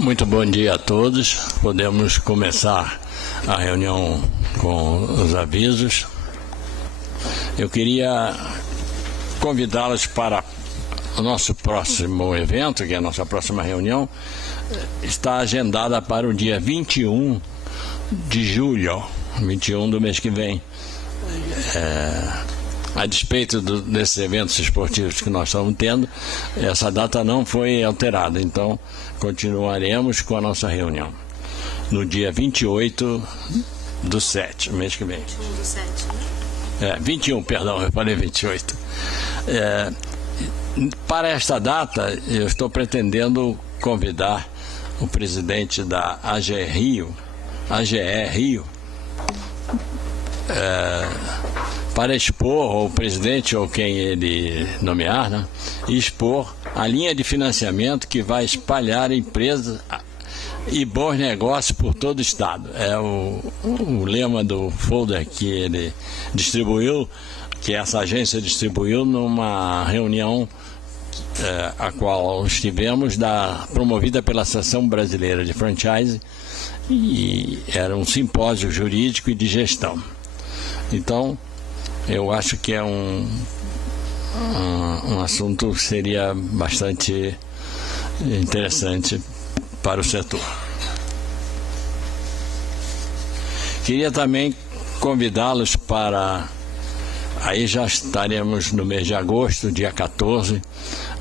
Muito bom dia a todos. Podemos começar a reunião com os avisos. Eu queria convidá-los para o nosso próximo evento, que é a nossa próxima reunião, está agendada para o dia 21 de julho, 21 do mês que vem. A despeito desses eventos esportivos que nós estamos tendo, essa data não foi alterada, então continuaremos com a nossa reunião no dia 28 do 7, mês que vem. 21 do 7, né? 21, perdão, eu falei 28. Para esta data, eu estou pretendendo convidar o presidente da AGE Rio, para expor, ou o presidente ou quem ele nomear, né, expor a linha de financiamento que vai espalhar empresas e bons negócios por todo o estado. É o lema do folder que ele distribuiu, que essa agência distribuiu numa reunião a qual estivemos, promovida pela Associação Brasileira de Franchise, e era um simpósio jurídico e de gestão. Então, eu acho que é um assunto que seria bastante interessante para o setor. Queria também convidá-los para... Aí já estaremos no mês de agosto, dia 14,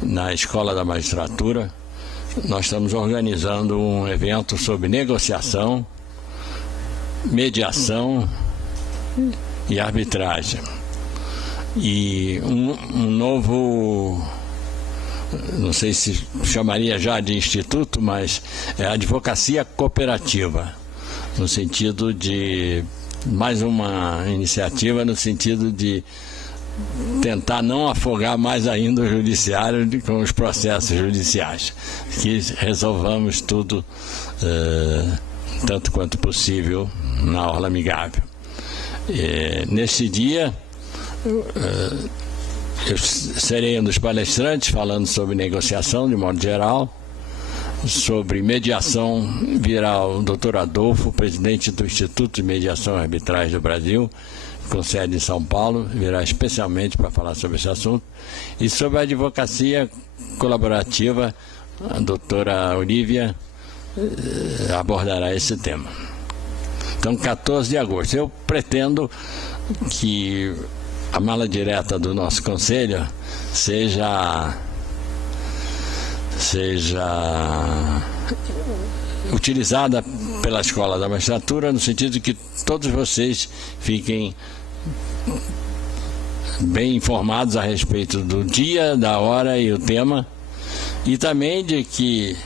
na Escola da Magistratura. Nós estamos organizando um evento sobre negociação, mediação e arbitragem. E um novo, não sei se chamaria já de instituto, mas é advocacia cooperativa, no sentido de mais uma iniciativa no sentido de tentar não afogar mais ainda o judiciário com os processos judiciais, que resolvamos tudo tanto quanto possível na orla amigável. Nesse dia eu serei um dos palestrantes falando sobre negociação de modo geral. Sobre mediação virá o Dr. Adolfo, presidente do Instituto de Mediação e Arbitragem do Brasil, com sede em São Paulo, virá especialmente para falar sobre esse assunto. E sobre a advocacia colaborativa, a doutora Olívia abordará esse tema. Então, 14 de agosto. Eu pretendo que a mala direta do nosso conselho seja utilizada pela Escola da Magistratura, no sentido de que todos vocês fiquem bem informados a respeito do dia, da hora e o tema, e também de que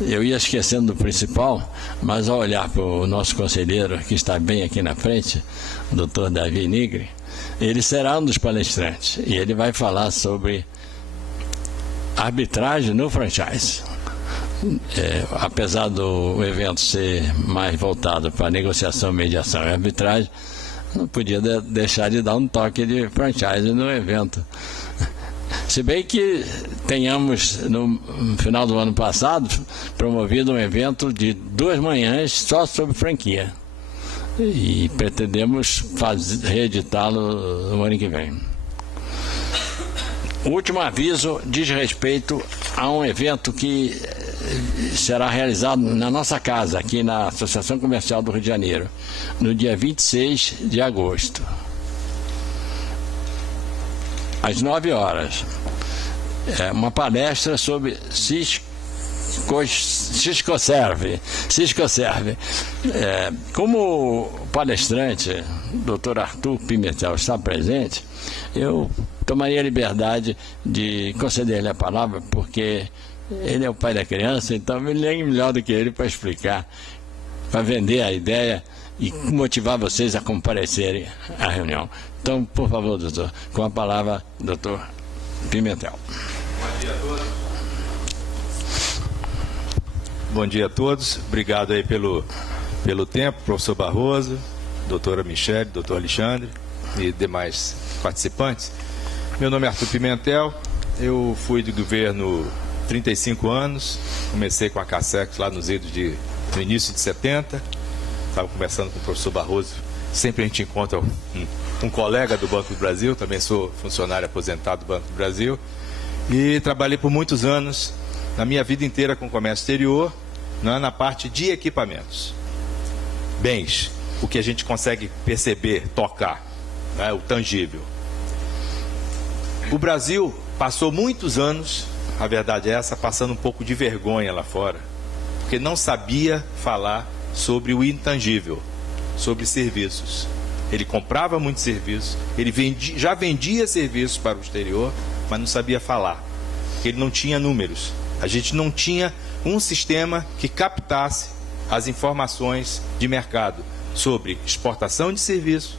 eu ia esquecendo do principal, mas ao olhar para o nosso conselheiro, que está bem aqui na frente, o doutor Davi Nigri, ele será um dos palestrantes, e ele vai falar sobre arbitragem no franchise. Apesar do evento ser mais voltado para negociação, mediação e arbitragem, não podia deixar de dar um toque de franchise no evento. Se bem que tenhamos, no final do ano passado, promovido um evento de 2 manhãs só sobre franquia. E pretendemos reeditá-lo no ano que vem. O último aviso diz respeito a um evento que será realizado na nossa casa, aqui na Associação Comercial do Rio de Janeiro, no dia 26 de agosto, às 9 horas. É uma palestra sobre Ciscoserve. Como o palestrante, Dr. Arthur Pimentel, está presente, eu tomaria a liberdade de conceder-lhe a palavra, porque ele é o pai da criança, então ninguém melhor do que ele para explicar, para vender a ideia e motivar vocês a comparecerem à reunião. Então, por favor, doutor, com a palavra, doutor Pimentel. Bom dia a todos. Bom dia a todos. Obrigado aí pelo tempo, professor Barroso, doutora Michele, doutor Alexandre e demais participantes. Meu nome é Arthur Pimentel, eu fui do governo 35 anos, comecei com a Cassex lá no início de 70, estava conversando com o professor Barroso, sempre a gente encontra um colega do Banco do Brasil, também sou funcionário aposentado do Banco do Brasil, e trabalhei por muitos anos, na minha vida inteira com comércio exterior, na parte de equipamentos, bens, o que a gente consegue perceber, tocar, né, o tangível. O Brasil passou muitos anos, a verdade é essa, passando um pouco de vergonha lá fora, porque não sabia falar sobre o intangível, sobre serviços. Ele comprava muito serviço, ele já vendia serviços para o exterior, mas não sabia falar, porque ele não tinha números. A gente não tinha um sistema que captasse as informações de mercado sobre exportação de serviço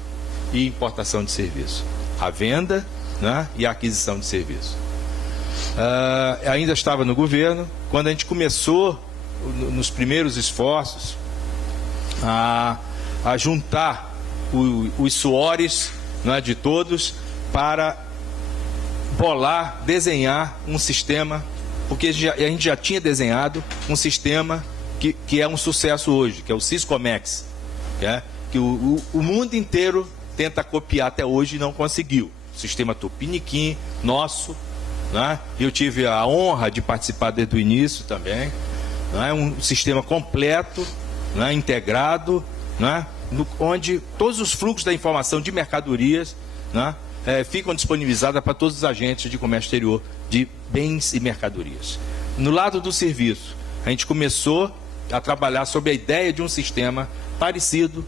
e importação de serviço, a venda, né, e a aquisição de serviço. Ainda estava no governo, quando a gente começou, nos primeiros esforços, a juntar os suores, né, de todos para bolar, desenhar um sistema, porque a gente já tinha desenhado um sistema que é um sucesso hoje, que é o Siscomex, que o mundo inteiro tenta copiar até hoje e não conseguiu. O sistema Tupiniquim, nosso, né? Eu tive a honra de participar desde o início também, né? Um sistema completo, né? Integrado, né? Onde todos os fluxos da informação de mercadorias, né? Ficam disponibilizadas para todos os agentes de comércio exterior de bens e mercadorias. No lado do serviço, a gente começou a trabalhar sobre a ideia de um sistema parecido,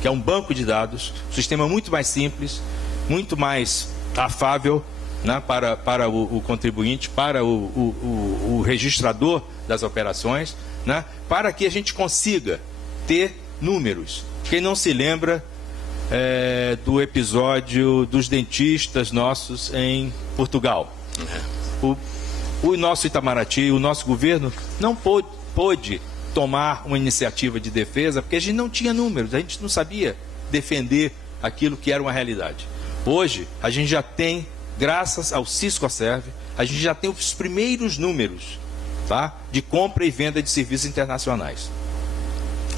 que é um banco de dados, um sistema muito mais simples, muito mais afável, né, para o contribuinte, para o registrador das operações, né, para que a gente consiga ter números. Quem não se lembra do episódio dos dentistas nossos em Portugal? O nosso Itamaraty, o nosso governo não pôde tomar uma iniciativa de defesa, porque a gente não tinha números, a gente não sabia defender aquilo que era uma realidade. Hoje, a gente já tem, graças ao Siscoserve, a gente já tem os primeiros números, tá, de compra e venda de serviços internacionais,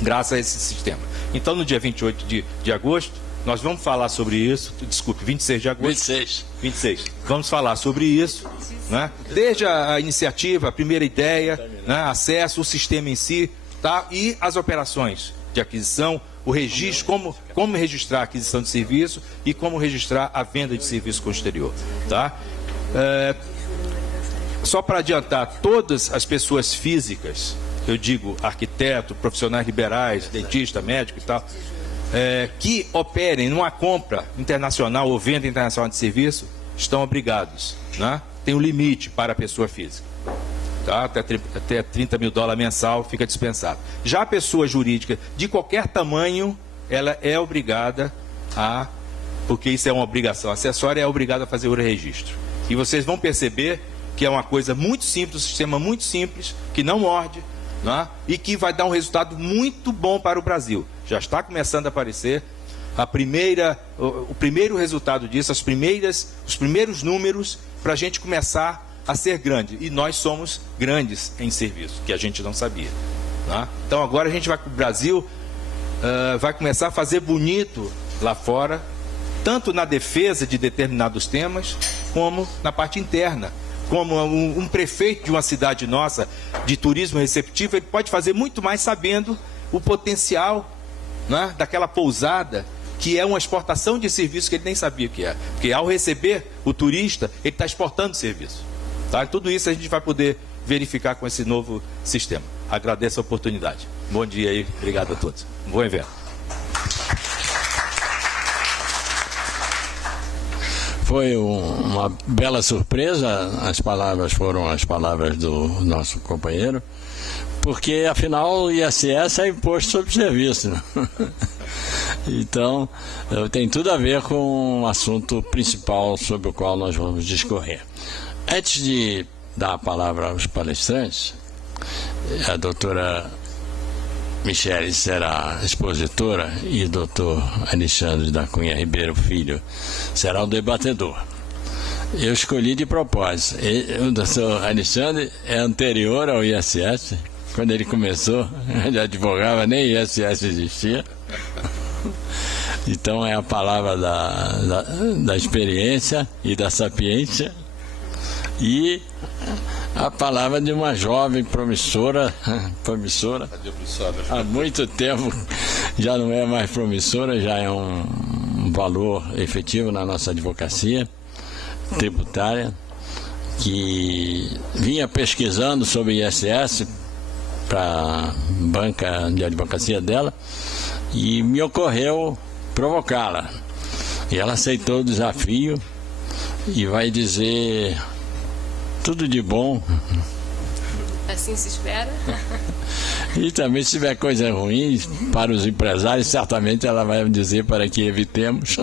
graças a esse sistema. Então, no dia 28 de agosto, nós vamos falar sobre isso, 26 de agosto. 26. Vamos falar sobre isso, né? Desde a iniciativa, a primeira ideia, né? Acesso, o sistema em si, tá? E as operações de aquisição, o registro, como registrar a aquisição de serviço e como registrar a venda de serviço com o exterior, tá? Só para adiantar, todas as pessoas físicas, eu digo arquiteto, profissionais liberais, dentista, médico e tal, que operem numa compra internacional ou venda internacional de serviço, estão obrigados, né? Tem um limite para a pessoa física, tá? Até 30 mil dólares mensal fica dispensado. Já a pessoa jurídica de qualquer tamanho, ela é obrigada porque isso é uma obrigação acessória, é obrigada a fazer o registro. E vocês vão perceber que é uma coisa muito simples, um sistema muito simples, que não morde, né? E que vai dar um resultado muito bom para o Brasil. Já está começando a aparecer o primeiro resultado disso, os primeiros números para a gente começar a ser grande. E nós somos grandes em serviço, que a gente não sabia, né? Então agora a gente vai para o Brasil, vai começar a fazer bonito lá fora, tanto na defesa de determinados temas, como na parte interna. Como um prefeito de uma cidade nossa, de turismo receptivo, ele pode fazer muito mais sabendo o potencial, né, daquela pousada, que é uma exportação de serviço que ele nem sabia o que é. Porque ao receber o turista, ele está exportando serviço. Tá? E tudo isso a gente vai poder verificar com esse novo sistema. Agradeço a oportunidade. Bom dia aí, obrigado a todos. Um bom evento. Foi uma bela surpresa, as palavras foram as palavras do nosso companheiro, porque afinal o ISS é imposto sobre serviço, né? Então tem tudo a ver com o assunto principal sobre o qual nós vamos discorrer. Antes de dar a palavra aos palestrantes, a doutora Michele será expositora e o doutor Alexandre da Cunha Ribeiro Filho será o debatedor. Eu escolhi de propósito. O doutor Alexandre é anterior ao ISS. Quando ele começou, ele advogava, nem ISS existia. Então é a palavra da experiência e da sapiência e a palavra de uma jovem promissora, há muito tempo já não é mais promissora, já é um valor efetivo na nossa advocacia tributária, que vinha pesquisando sobre ISS para a banca de advocacia dela e me ocorreu provocá-la. E ela aceitou o desafio e vai dizer tudo de bom. Assim se espera. E também, se tiver coisa ruim para os empresários, certamente ela vai dizer para que evitemos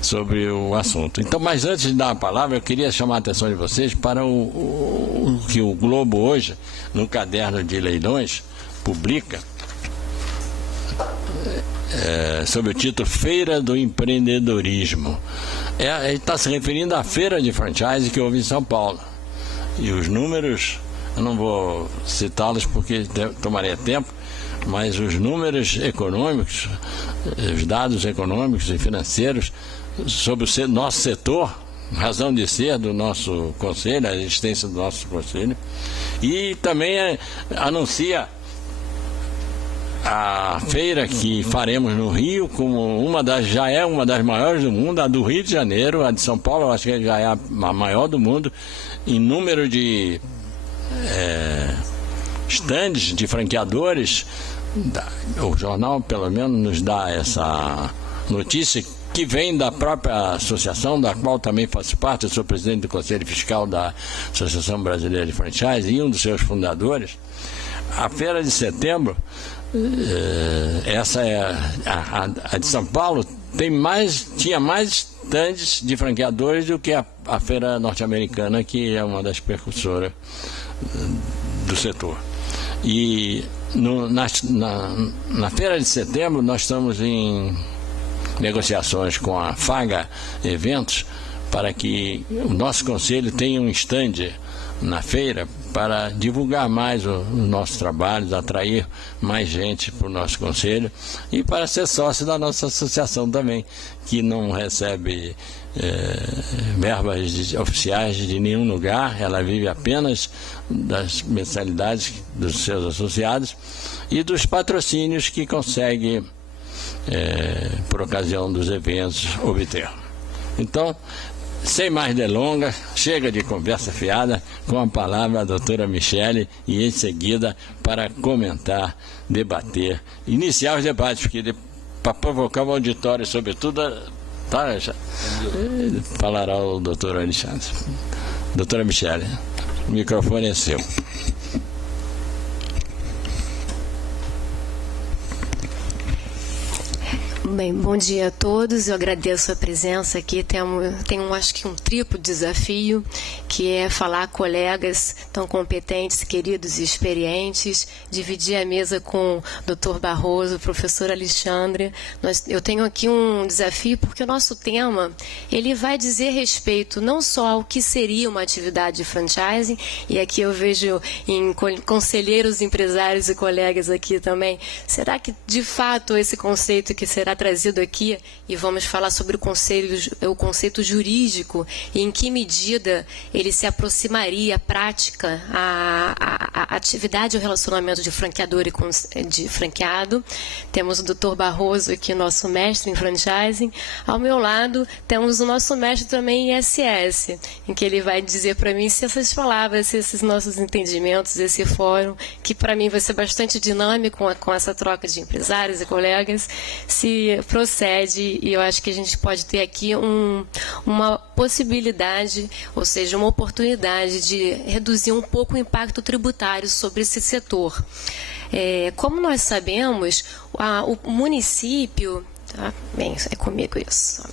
sobre o assunto. Então, mas antes de dar a palavra, eu queria chamar a atenção de vocês para o que o Globo hoje, no caderno de leilões, publica sob o título Feira do Empreendedorismo. Ele está se referindo à feira de franchise que houve em São Paulo. E os números, eu não vou citá-los porque tomaria tempo, mas os números econômicos, os dados econômicos e financeiros sobre o nosso setor, razão de ser do nosso conselho, a existência do nosso conselho, e também anuncia a feira que faremos no Rio como já é uma das maiores do mundo, a do Rio de Janeiro, a de São Paulo, eu acho que já é a maior do mundo em número de estandes de franqueadores. O jornal pelo menos nos dá essa notícia, que vem da própria associação, da qual também faço parte. Eu sou presidente do Conselho Fiscal da Associação Brasileira de Franchise e um dos seus fundadores. A feira de setembro, essa é a de São Paulo, tinha mais estandes de franqueadores do que a feira norte-americana, que é uma das precursoras do setor. E na feira de setembro nós estamos em negociações com a Faga Eventos para que o nosso conselho tenha um stand na feira para divulgar mais os nossos trabalhos, atrair mais gente para o nosso conselho e para ser sócio da nossa associação também, que não recebe verbas oficiais de nenhum lugar, ela vive apenas das mensalidades dos seus associados e dos patrocínios que consegue, por ocasião dos eventos, obter. Então, sem mais delongas, chega de conversa fiada, com a palavra a doutora Michele, e em seguida para comentar, debater, iniciar os debates, porque para provocar o auditório, sobretudo, falará o doutor Alexandre. Doutora Michele, o microfone é seu. Bem, bom dia a todos, eu agradeço a presença aqui. Tenho acho que um triplo desafio, que é falar com colegas tão competentes, queridos e experientes, dividir a mesa com o Dr. Barroso, o professor Alexandre. Eu tenho aqui um desafio porque o nosso tema, ele vai dizer respeito não só ao que seria uma atividade de franchising, e aqui eu vejo em conselheiros, empresários e colegas aqui também, será que de fato esse conceito que será trazido aqui, e vamos falar sobre o conceito jurídico e em que medida ele se aproximaria à prática, à atividade e ao relacionamento de franqueador e de franqueado. Temos o Dr. Barroso aqui, nosso mestre em franchising. Ao meu lado temos o nosso mestre também em ISS, em que ele vai dizer para mim se essas palavras, se esses nossos entendimentos, esse fórum, que para mim vai ser bastante dinâmico com essa troca de empresários e colegas, se procede, e eu acho que a gente pode ter aqui uma possibilidade, ou seja, uma oportunidade de reduzir um pouco o impacto tributário sobre esse setor. Como nós sabemos, o município... Tá? Bem, é comigo isso.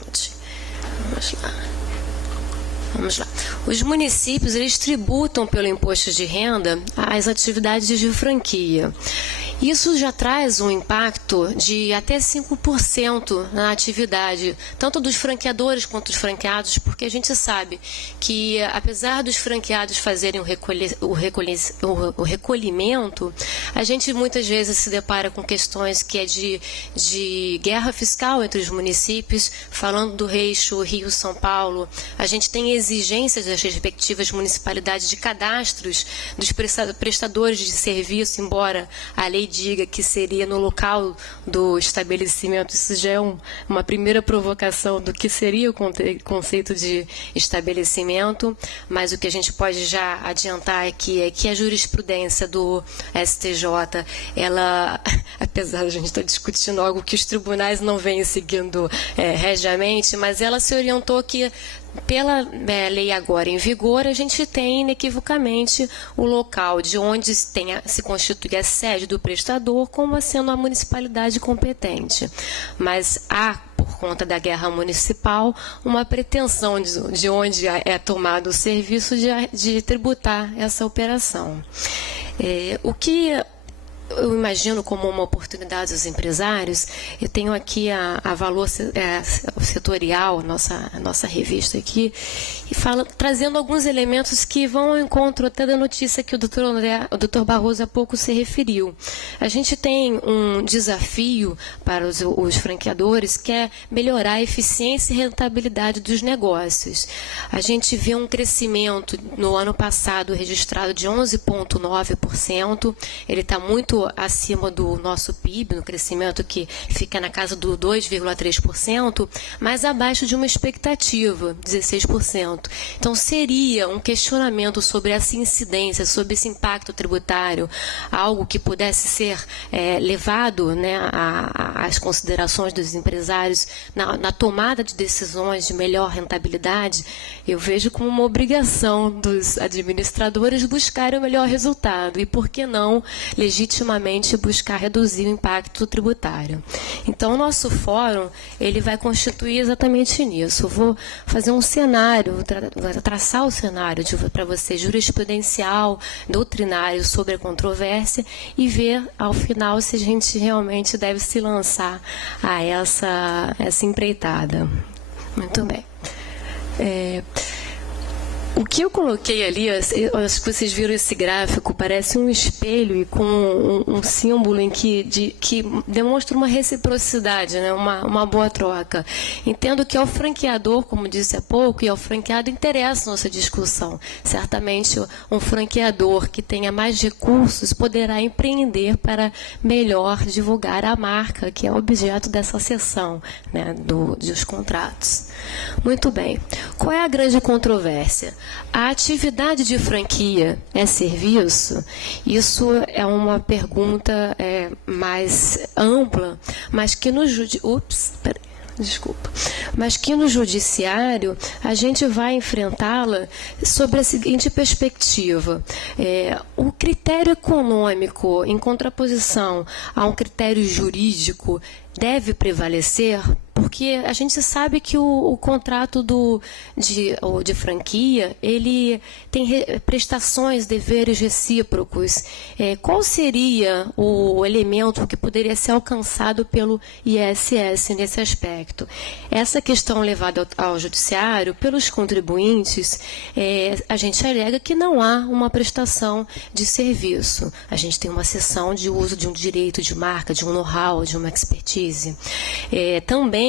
Vamos lá. Os municípios, eles tributam pelo imposto de renda as atividades de franquia. Isso já traz um impacto impacto de até 5% na atividade, tanto dos franqueadores quanto dos franqueados, porque a gente sabe que, apesar dos franqueados fazerem o recolhimento, a gente muitas vezes se depara com questões que é de guerra fiscal entre os municípios. Falando do eixo Rio-São Paulo, a gente tem exigências das respectivas municipalidades de cadastros dos prestadores de serviço, embora a lei diga que seria no local do estabelecimento. Isso já é uma primeira provocação do que seria o conceito de estabelecimento, mas o que a gente pode já adiantar aqui é que a jurisprudência do STJ, ela, apesar de a gente estar discutindo algo que os tribunais não vêm seguindo regiamente, mas ela se orientou que, pela lei agora em vigor, a gente tem inequivocamente o local de onde se constitui a sede do prestador como sendo a municipalidade competente. Mas há, por conta da guerra municipal, uma pretensão de onde é tomado o serviço de tributar essa operação. O que eu imagino como uma oportunidade aos empresários, eu tenho aqui a Valor Setorial, nossa revista aqui, e trazendo alguns elementos que vão ao encontro até da notícia que o Dr. Barroso há pouco se referiu. A gente tem um desafio para os franqueadores, que é melhorar a eficiência e rentabilidade dos negócios. A gente vê um crescimento no ano passado registrado de 11,9%, ele está muito acima do nosso PIB, no crescimento que fica na casa do 2,3%, mas abaixo de uma expectativa, 16%. Então, seria um questionamento sobre essa incidência, sobre esse impacto tributário, algo que pudesse ser levado, né, às considerações dos empresários na tomada de decisões de melhor rentabilidade. Eu vejo como uma obrigação dos administradores buscarem o melhor resultado e, por que não, legitimamente buscar reduzir o impacto tributário. Então, o nosso fórum ele vai constituir exatamente nisso. Eu vou fazer um cenário, traçar o cenário para você jurisprudencial, doutrinário sobre a controvérsia e ver, ao final, se a gente realmente deve se lançar a essa empreitada. Muito bem. O que eu coloquei ali, acho que vocês viram esse gráfico, parece um espelho e com um símbolo que demonstra uma reciprocidade, né? uma boa troca. Entendo que ao franqueador, como disse há pouco, e ao franqueado interessa a nossa discussão. Certamente um franqueador que tenha mais recursos poderá empreender para melhor divulgar a marca, que é objeto dessa seção, né, dos contratos. Muito bem. Qual é a grande controvérsia? A atividade de franquia é serviço? Isso é uma pergunta mais ampla, mas que no judiciário a gente vai enfrentá-la sobre a seguinte perspectiva. O critério econômico, em contraposição a um critério jurídico, deve prevalecer, porque a gente sabe que o contrato de franquia, ele tem prestações, deveres recíprocos. Qual seria o elemento que poderia ser alcançado pelo ISS nesse aspecto? Essa questão levada ao judiciário pelos contribuintes, a gente alega que não há uma prestação de serviço. A gente tem uma seção de uso de um direito de marca, de um know-how, de uma expertise. Também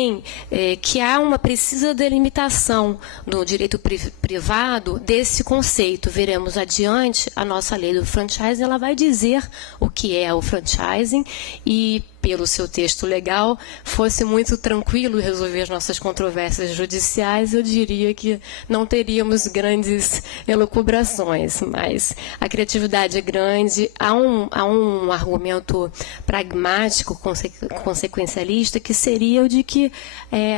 que há uma precisa delimitação no direito privado desse conceito. Veremos adiante, a nossa lei do franchising, ela vai dizer o que é o franchising e, pelo seu texto legal, fosse muito tranquilo resolver as nossas controvérsias judiciais, eu diria que não teríamos grandes elucubrações, mas a criatividade é grande, há um argumento pragmático, consequencialista, que seria o de que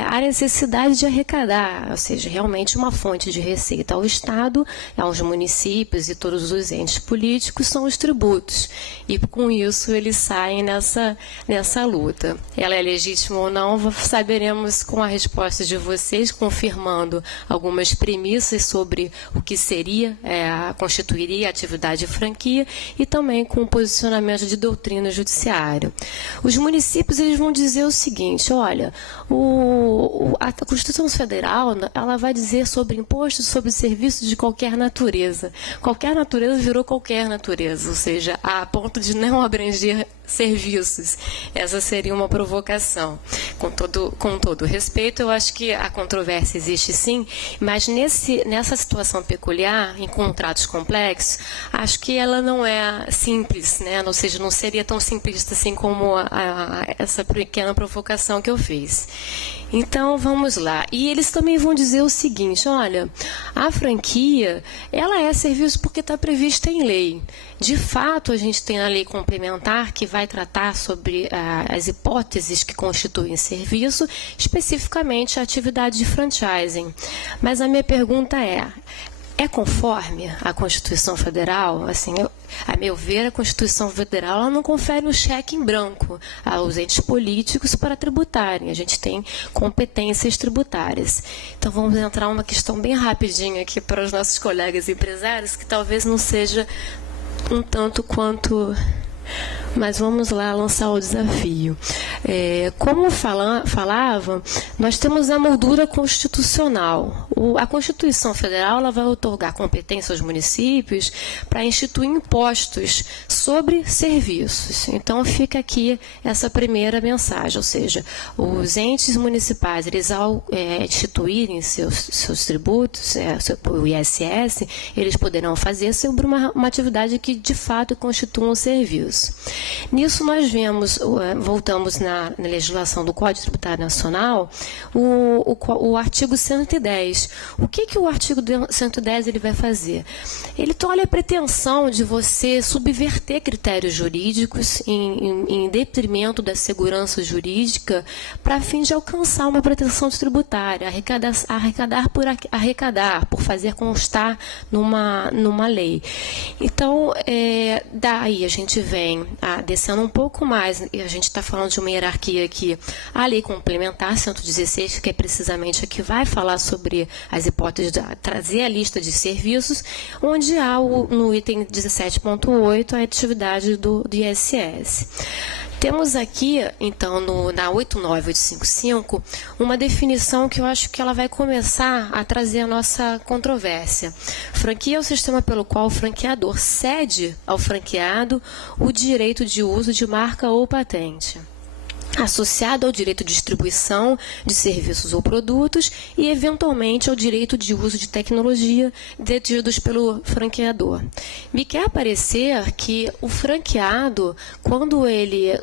há necessidade de arrecadar, ou seja, realmente uma fonte de receita ao Estado, aos municípios e todos os entes políticos são os tributos, e com isso eles saem nessa nessa luta. Ela é legítima ou não, saberemos com a resposta de vocês, confirmando algumas premissas sobre o que seria, constituiria a atividade de franquia e também com o posicionamento de doutrina judiciária. Os municípios eles vão dizer o seguinte, olha, a Constituição Federal ela vai dizer sobre impostos, sobre serviços de qualquer natureza. Qualquer natureza virou qualquer natureza, ou seja, a ponto de não abranger serviços. Essa seria uma provocação. Com todo respeito, eu acho que a controvérsia existe sim, mas nessa situação peculiar, em contratos complexos, acho que ela não é simples, né? Ou seja, não seria tão simplista assim como essa pequena provocação que eu fiz. Então, vamos lá. E eles também vão dizer o seguinte, olha, a franquia, ela é serviço porque está prevista em lei. De fato, a gente tem a lei complementar que vai tratar sobre as hipóteses que constituem serviço, especificamente a atividade de franchising. Mas a minha pergunta é conforme a Constituição Federal? Assim, a meu ver, a Constituição Federal ela não confere um cheque em branco aos entes políticos para tributarem. A gente tem competências tributárias. Então, vamos entrar uma questão bem rapidinha aqui para os nossos colegas empresários, que talvez não seja um tanto quanto... Mas vamos lá lançar o desafio. Como falava, nós temos a moldura constitucional. A Constituição Federal ela vai otorgar competência aos municípios para instituir impostos sobre serviços. Então, fica aqui essa primeira mensagem, ou seja, os entes municipais, eles ao instituírem seus tributos, o ISS, eles poderão fazer sobre uma atividade que, de fato, constitua um serviço. Nisso nós vemos, voltamos na legislação do Código Tributário Nacional, o artigo 110. O que o artigo 110 ele vai fazer? Ele tolhe a pretensão de você subverter critérios jurídicos em detrimento da segurança jurídica para fim de alcançar uma pretensão tributária, arrecadar por fazer constar numa lei. Então, daí a gente vem descendo um pouco mais, e a gente está falando de uma hierarquia aqui, a lei complementar 116, que é precisamente a que vai falar sobre as hipóteses, trazer a lista de serviços, onde há no item 17.8 a atividade do ISS. Temos aqui, então, na 89855, uma definição que eu acho que ela vai começar a trazer a nossa controvérsia. Franquia é o sistema pelo qual o franqueador cede ao franqueado o direito de uso de marca ou patente, associado ao direito de distribuição de serviços ou produtos e, eventualmente, ao direito de uso de tecnologia detidos pelo franqueador. Me quer parecer que o franqueado, quando ele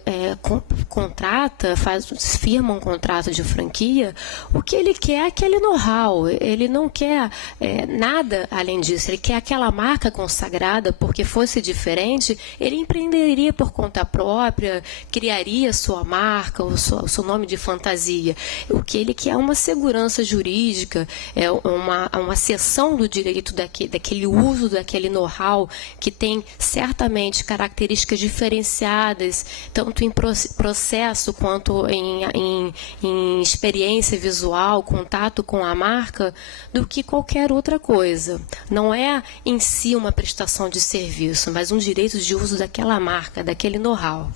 firma um contrato de franquia, o que ele quer é aquele know-how, ele não quer nada além disso, ele quer aquela marca consagrada, porque fosse diferente, ele empreenderia por conta própria, criaria sua marca, o seu nome de fantasia. O que ele quer é uma segurança jurídica, é uma cessão do direito daquele uso, daquele know-how, que tem certamente características diferenciadas, tanto em processo quanto em experiência visual, contato com a marca, do que qualquer outra coisa. Não é em si uma prestação de serviço, mas um direito de uso daquela marca, daquele know-how.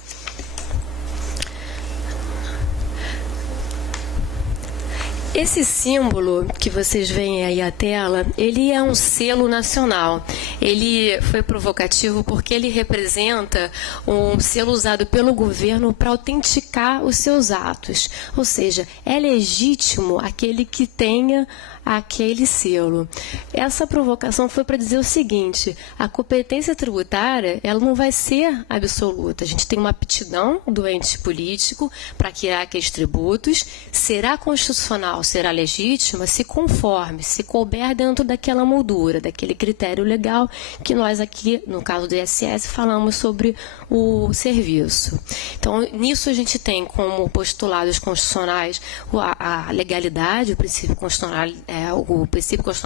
Esse símbolo que vocês veem aí à tela, ele é um selo nacional. Ele foi provocativo porque ele representa um selo usado pelo governo para autenticar os seus atos. Ou seja, é legítimo aquele que tenha aquele selo. Essa provocação foi para dizer o seguinte: a competência tributária ela não vai ser absoluta. A gente tem uma aptidão do ente político para criar aqueles tributos, será constitucional constitucional será legítima se conforme, se couber dentro daquela moldura, daquele critério legal que nós aqui, no caso do ISS, falamos sobre o serviço. Então, nisso a gente tem como postulados constitucionais a legalidade, o princípio constitucional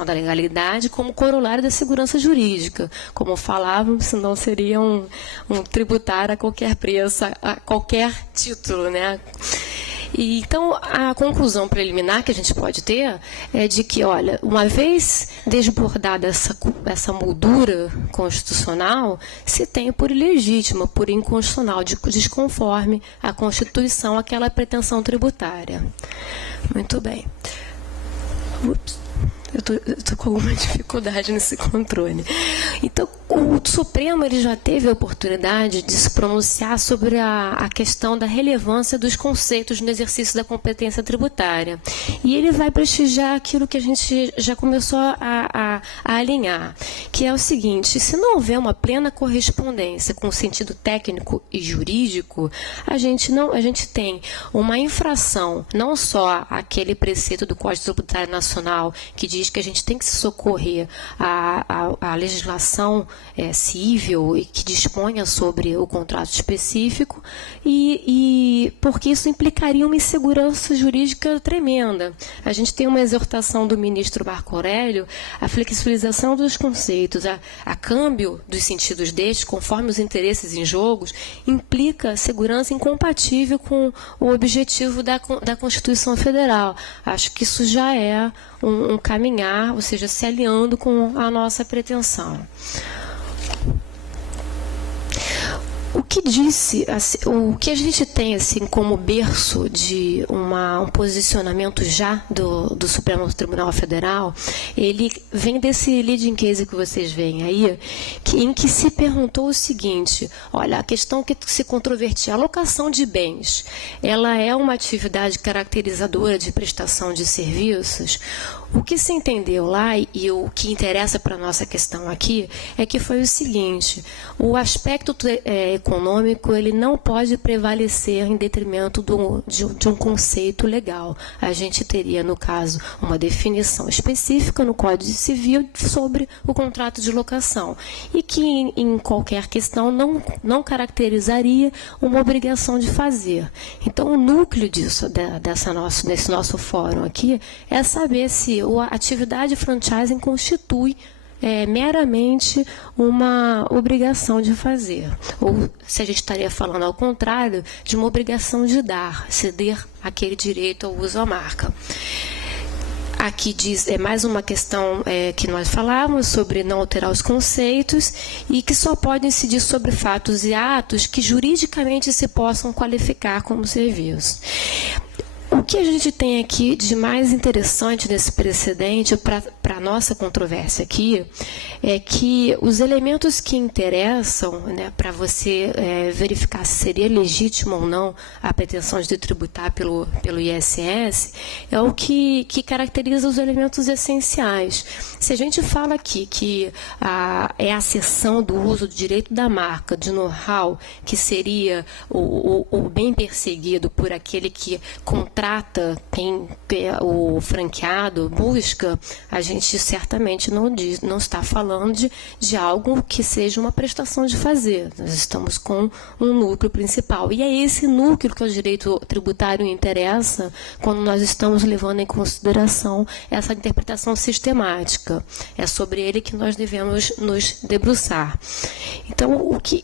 da legalidade como corolário da segurança jurídica. Como falávamos, senão seria um tributário a qualquer preço, a qualquer título, né? E, então, a conclusão preliminar que a gente pode ter é de que, olha, uma vez desbordada essa moldura constitucional, se tem por ilegítima, por inconstitucional, desconforme à Constituição, aquela pretensão tributária. Muito bem. Ups. Eu estou com alguma dificuldade nesse controle. Então, o Supremo ele já teve a oportunidade de se pronunciar sobre a questão da relevância dos conceitos no exercício da competência tributária. E ele vai prestigiar aquilo que a gente já começou a alinhar, que é o seguinte: se não houver uma plena correspondência com o sentido técnico e jurídico, a gente tem uma infração, não só aquele preceito do Código Tributário Nacional, que diz que a gente tem que se socorrer à legislação civil e que disponha sobre o contrato específico, e porque isso implicaria uma insegurança jurídica tremenda. A gente tem uma exortação do ministro Marco Aurélio, a flexibilização dos conceitos, a câmbio dos sentidos destes, conforme os interesses em jogos, implica segurança incompatível com o objetivo da Constituição Federal. Acho que isso já é um caminhar, ou seja, se alinhando com a nossa pretensão. O que a gente tem assim, como berço de um posicionamento já do Supremo Tribunal Federal, ele vem desse leading case que vocês veem aí, em que se perguntou o seguinte: olha, a questão que se controvertia, a alocação de bens, ela é uma atividade caracterizadora de prestação de serviços? O que se entendeu lá, e o que interessa para a nossa questão aqui, é que foi o seguinte: o aspecto econômico ele não pode prevalecer em detrimento de um conceito legal. A gente teria, no caso, uma definição específica no Código Civil sobre o contrato de locação, e que, em qualquer questão, não caracterizaria uma obrigação de fazer. Então, o núcleo disso, desse nosso fórum aqui, é saber se a atividade franchising constitui meramente uma obrigação de fazer, ou se a gente estaria falando ao contrário, de uma obrigação de dar, ceder aquele direito ao uso à marca. Aqui diz, mais uma questão que nós falávamos sobre não alterar os conceitos e que só pode incidir sobre fatos e atos que juridicamente se possam qualificar como serviços. O que a gente tem aqui de mais interessante nesse precedente para a nossa controvérsia aqui é que os elementos que interessam, né, para você verificar se seria legítimo ou não a pretensão de tributar pelo ISS é o que caracteriza os elementos essenciais. Se a gente fala aqui que é a cessão do uso do direito da marca, de know-how, que seria o bem perseguido por aquele que contrata quem o franqueado busca, a gente certamente não está falando de algo que seja uma prestação de fazer. Nós estamos com um núcleo principal. E é esse núcleo que o direito tributário interessa quando nós estamos levando em consideração essa interpretação sistemática. É sobre ele que nós devemos nos debruçar. Então,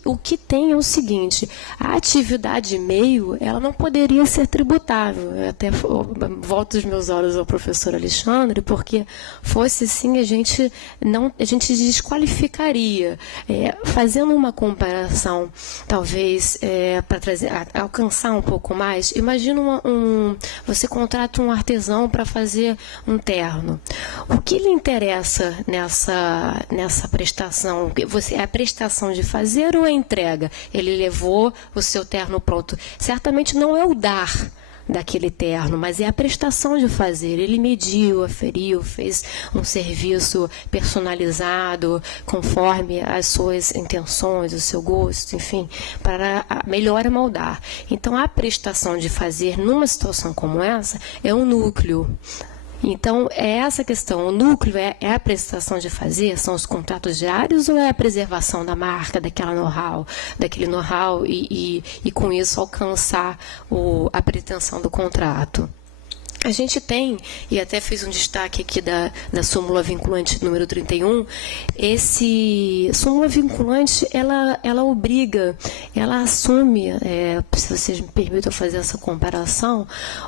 o que tem é o seguinte: a atividade meio, ela não poderia ser tributável. Eu até volto os meus olhos ao professor Alexandre, porque fosse assim, a gente desqualificaria. Fazendo uma comparação, talvez, para alcançar um pouco mais, imagina você contrata um artesão para fazer um terno. O que lhe interessa nessa prestação? É a prestação de fazer ou a entrega? Ele levou o seu terno pronto. Certamente não é o dar daquele terno, mas é a prestação de fazer. Ele mediu, aferiu, fez um serviço personalizado, conforme as suas intenções, o seu gosto, enfim, para melhor amoldar. Então, a prestação de fazer numa situação como essa é um núcleo. Então, é essa questão. O núcleo é a prestação de fazer, são os contratos diários, ou é a preservação da marca, daquele know-how e com isso alcançar a pretensão do contrato? A gente tem, e até fiz um destaque aqui da súmula vinculante número 31, súmula vinculante, ela obriga, ela assume, se vocês me permitam fazer essa comparação,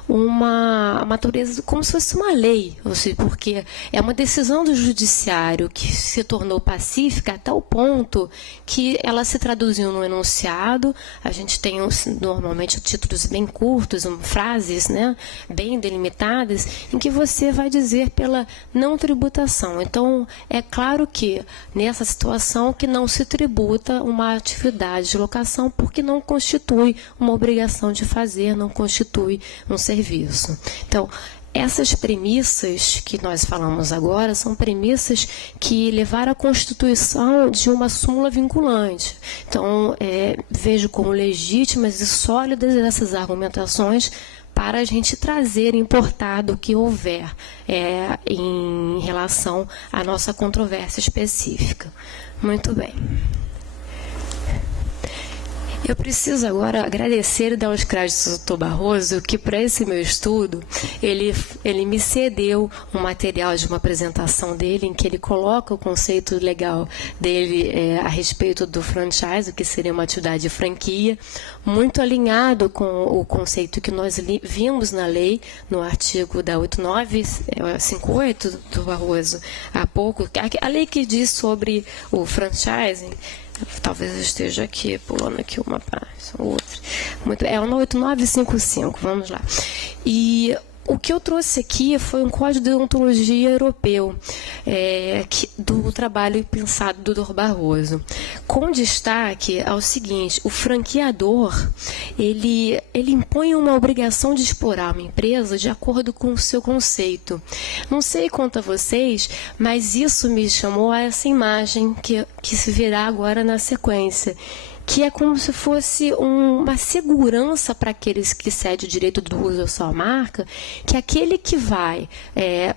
uma natureza como se fosse uma lei, ou seja, porque é uma decisão do judiciário que se tornou pacífica a tal ponto que ela se traduziu no enunciado. A gente tem normalmente títulos bem curtos, frases, né, bem delimitadas, em que você vai dizer pela não tributação. Então, é claro que nessa situação que não se tributa uma atividade de locação porque não constitui uma obrigação de fazer, não constitui um serviço. Então, essas premissas que nós falamos agora são premissas que levaram à constituição de uma súmula vinculante. Então, vejo como legítimas e sólidas essas argumentações para a gente trazer, importar do que houver em relação à nossa controvérsia específica. Muito bem. Eu preciso agora agradecer e dar os créditos ao Dr. Barroso, que para esse meu estudo, ele me cedeu um material de uma apresentação dele, em que ele coloca o conceito legal dele a respeito do franchise, o que seria uma atividade de franquia, muito alinhado com o conceito que nós vimos na lei, no artigo da 8958 do Barroso, há pouco, a lei que diz sobre o franchising. Talvez eu esteja aqui, pulando aqui uma página, outra. É o 8955, vamos lá. E o que eu trouxe aqui foi um código de deontologia europeu, do trabalho pensado do Dr. Barroso, com destaque ao seguinte: o franqueador, ele impõe uma obrigação de explorar uma empresa de acordo com o seu conceito. Não sei quanto a vocês, mas isso me chamou a essa imagem que se verá agora na sequência, que é como se fosse uma segurança para aqueles que cedem o direito do uso da sua marca, que aquele que vai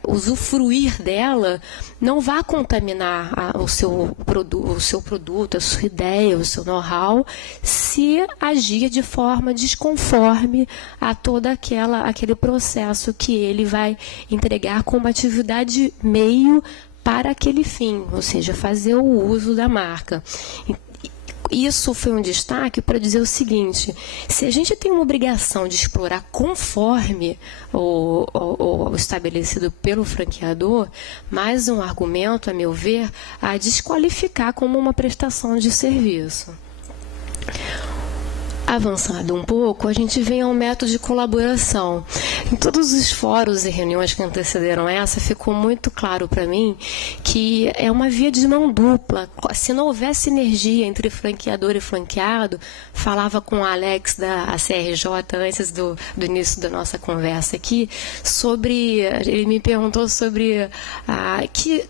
usufruir dela não vai contaminar o seu produto, a sua ideia, o seu know-how, se agir de forma desconforme a todo aquele processo que ele vai entregar como atividade meio para aquele fim, ou seja, fazer o uso da marca. Isso foi um destaque para dizer o seguinte: se a gente tem uma obrigação de explorar conforme o estabelecido pelo franqueador, mais um argumento, a meu ver, a desqualificar como uma prestação de serviço. Avançado um pouco, a gente vem ao método de colaboração. Em todos os fóruns e reuniões que antecederam essa, ficou muito claro para mim que é uma via de mão dupla. Se não houvesse sinergia entre franqueador e franqueado, falava com o Alex da CRJ antes do início da nossa conversa aqui, ele me perguntou sobre que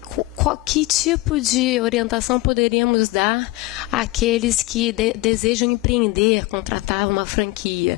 tipo de orientação poderíamos dar àqueles que desejam empreender, contratar uma franquia.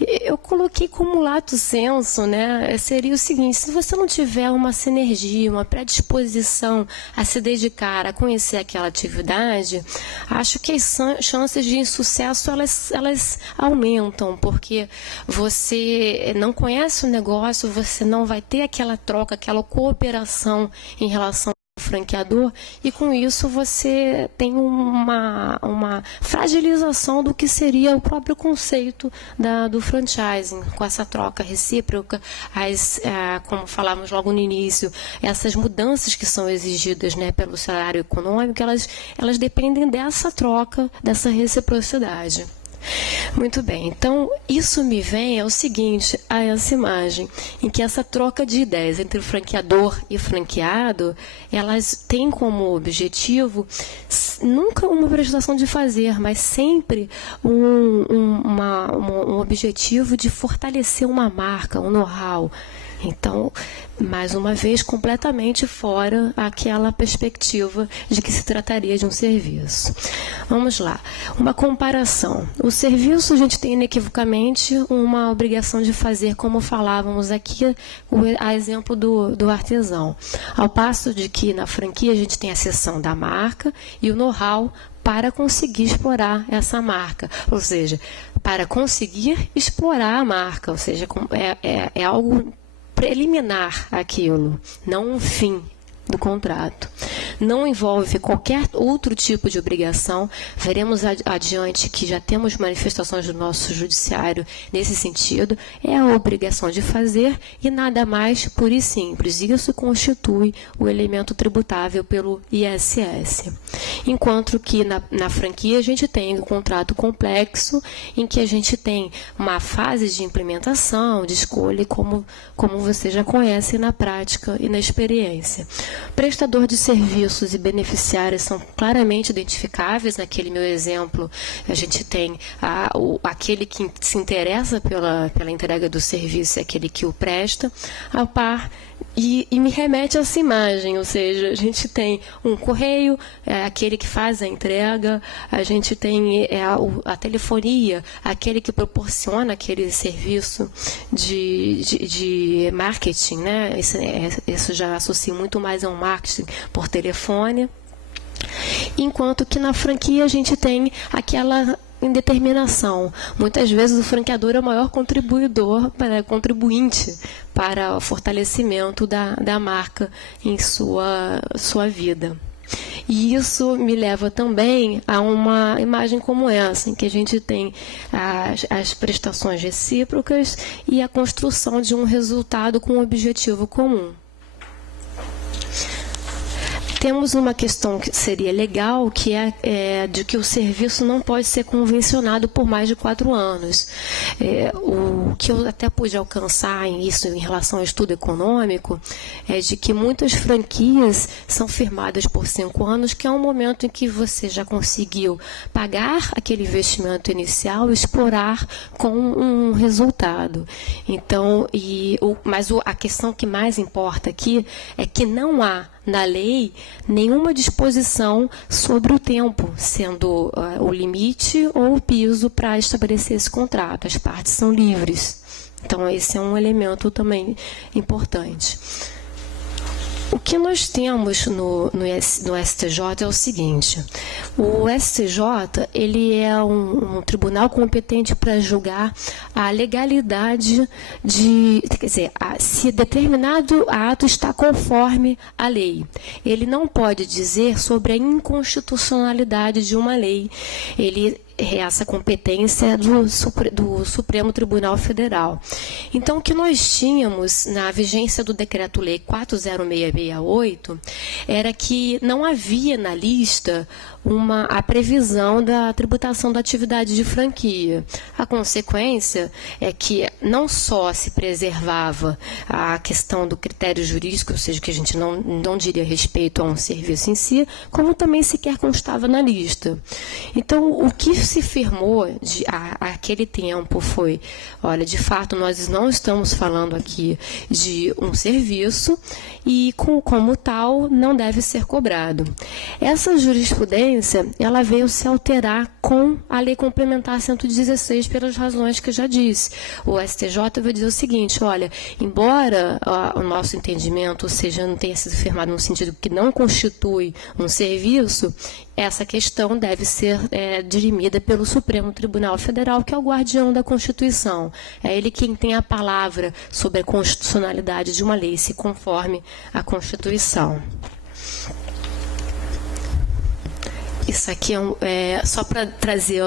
Eu coloquei como lato sensu, né? Seria o seguinte: se você não tiver uma sinergia, uma predisposição a se dedicar, a conhecer aquela atividade, acho que as chances de insucesso elas aumentam, porque você não conhece o negócio, você não vai ter aquela troca, aquela cooperação em relação franqueador, e com isso você tem uma fragilização do que seria o próprio conceito do franchising, com essa troca recíproca, como falamos logo no início, essas mudanças que são exigidas, né, pelo cenário econômico, elas dependem dessa troca, dessa reciprocidade. Muito bem, então isso me vem ao seguinte, a essa imagem, em que essa troca de ideias entre o franqueador e franqueado, elas têm como objetivo nunca uma prestação de fazer, mas sempre um objetivo de fortalecer uma marca, um know-how. Então, mais uma vez, completamente fora aquela perspectiva de que se trataria de um serviço. Vamos lá. Uma comparação. O serviço, a gente tem inequivocamente uma obrigação de fazer, como falávamos aqui, a exemplo do artesão. Ao passo de que na franquia a gente tem a seção da marca e o know-how para conseguir explorar essa marca. Ou seja, para conseguir explorar a marca. Ou seja, é algo preliminar aquilo, não um fim do contrato. Não envolve qualquer outro tipo de obrigação. Veremos adiante que já temos manifestações do nosso judiciário nesse sentido. É a obrigação de fazer e nada mais, pura e simples. Isso constitui o elemento tributável pelo ISS. Enquanto que na franquia a gente tem um contrato complexo em que a gente tem uma fase de implementação, de escolha, como você já conhece na prática e na experiência. Prestador de serviços e beneficiários são claramente identificáveis. Naquele meu exemplo, a gente tem aquele que se interessa pela entrega do serviço e aquele que o presta, a par. E me remete a essa imagem, ou seja, a gente tem um correio, aquele que faz a entrega, a gente tem a telefonia, aquele que proporciona aquele serviço de marketing, né? Isso já associa muito mais a um marketing por telefone. Enquanto que na franquia a gente tem aquela indeterminação. Muitas vezes o franqueador é o maior contribuinte para o fortalecimento da marca em sua vida. E isso me leva também a uma imagem como essa, em que a gente tem as prestações recíprocas e a construção de um resultado com um objetivo comum. Temos uma questão que seria legal, que é de que o serviço não pode ser convencionado por mais de 4 anos. O que eu até pude alcançar isso em relação ao estudo econômico é de que muitas franquias são firmadas por 5 anos, que é um momento em que você já conseguiu pagar aquele investimento inicial e explorar com um resultado. Então, mas a questão que mais importa aqui é que não há na lei nenhuma disposição sobre o tempo, sendo o limite ou o piso para estabelecer esse contrato. As partes são livres. Então, esse é um elemento também importante. O que nós temos no STJ é o seguinte: o STJ ele é um tribunal competente para julgar a legalidade se determinado ato está conforme a lei. Ele não pode dizer sobre a inconstitucionalidade de uma lei. Essa competência é do Supremo Tribunal Federal. Então, o que nós tínhamos na vigência do Decreto-Lei 40668 era que não havia na lista a previsão da tributação da atividade de franquia. A consequência é que não só se preservava a questão do critério jurídico, ou seja, que a gente não diria respeito a um serviço em si, como também sequer constava na lista. Então, o que se firmou aquele tempo foi, olha, de fato, nós não estamos falando aqui de um serviço e, como tal, não deve ser cobrado. Essa jurisprudência ela veio se alterar com a Lei Complementar 116 pelas razões que eu já disse. O STJ vai dizer o seguinte: olha, embora o nosso entendimento, ou seja, não tenha sido firmado no sentido que não constitui um serviço, essa questão deve ser dirimida pelo Supremo Tribunal Federal, que é o guardião da Constituição. É ele quem tem a palavra sobre a constitucionalidade de uma lei, se conforme a Constituição. Isso aqui é só para trazer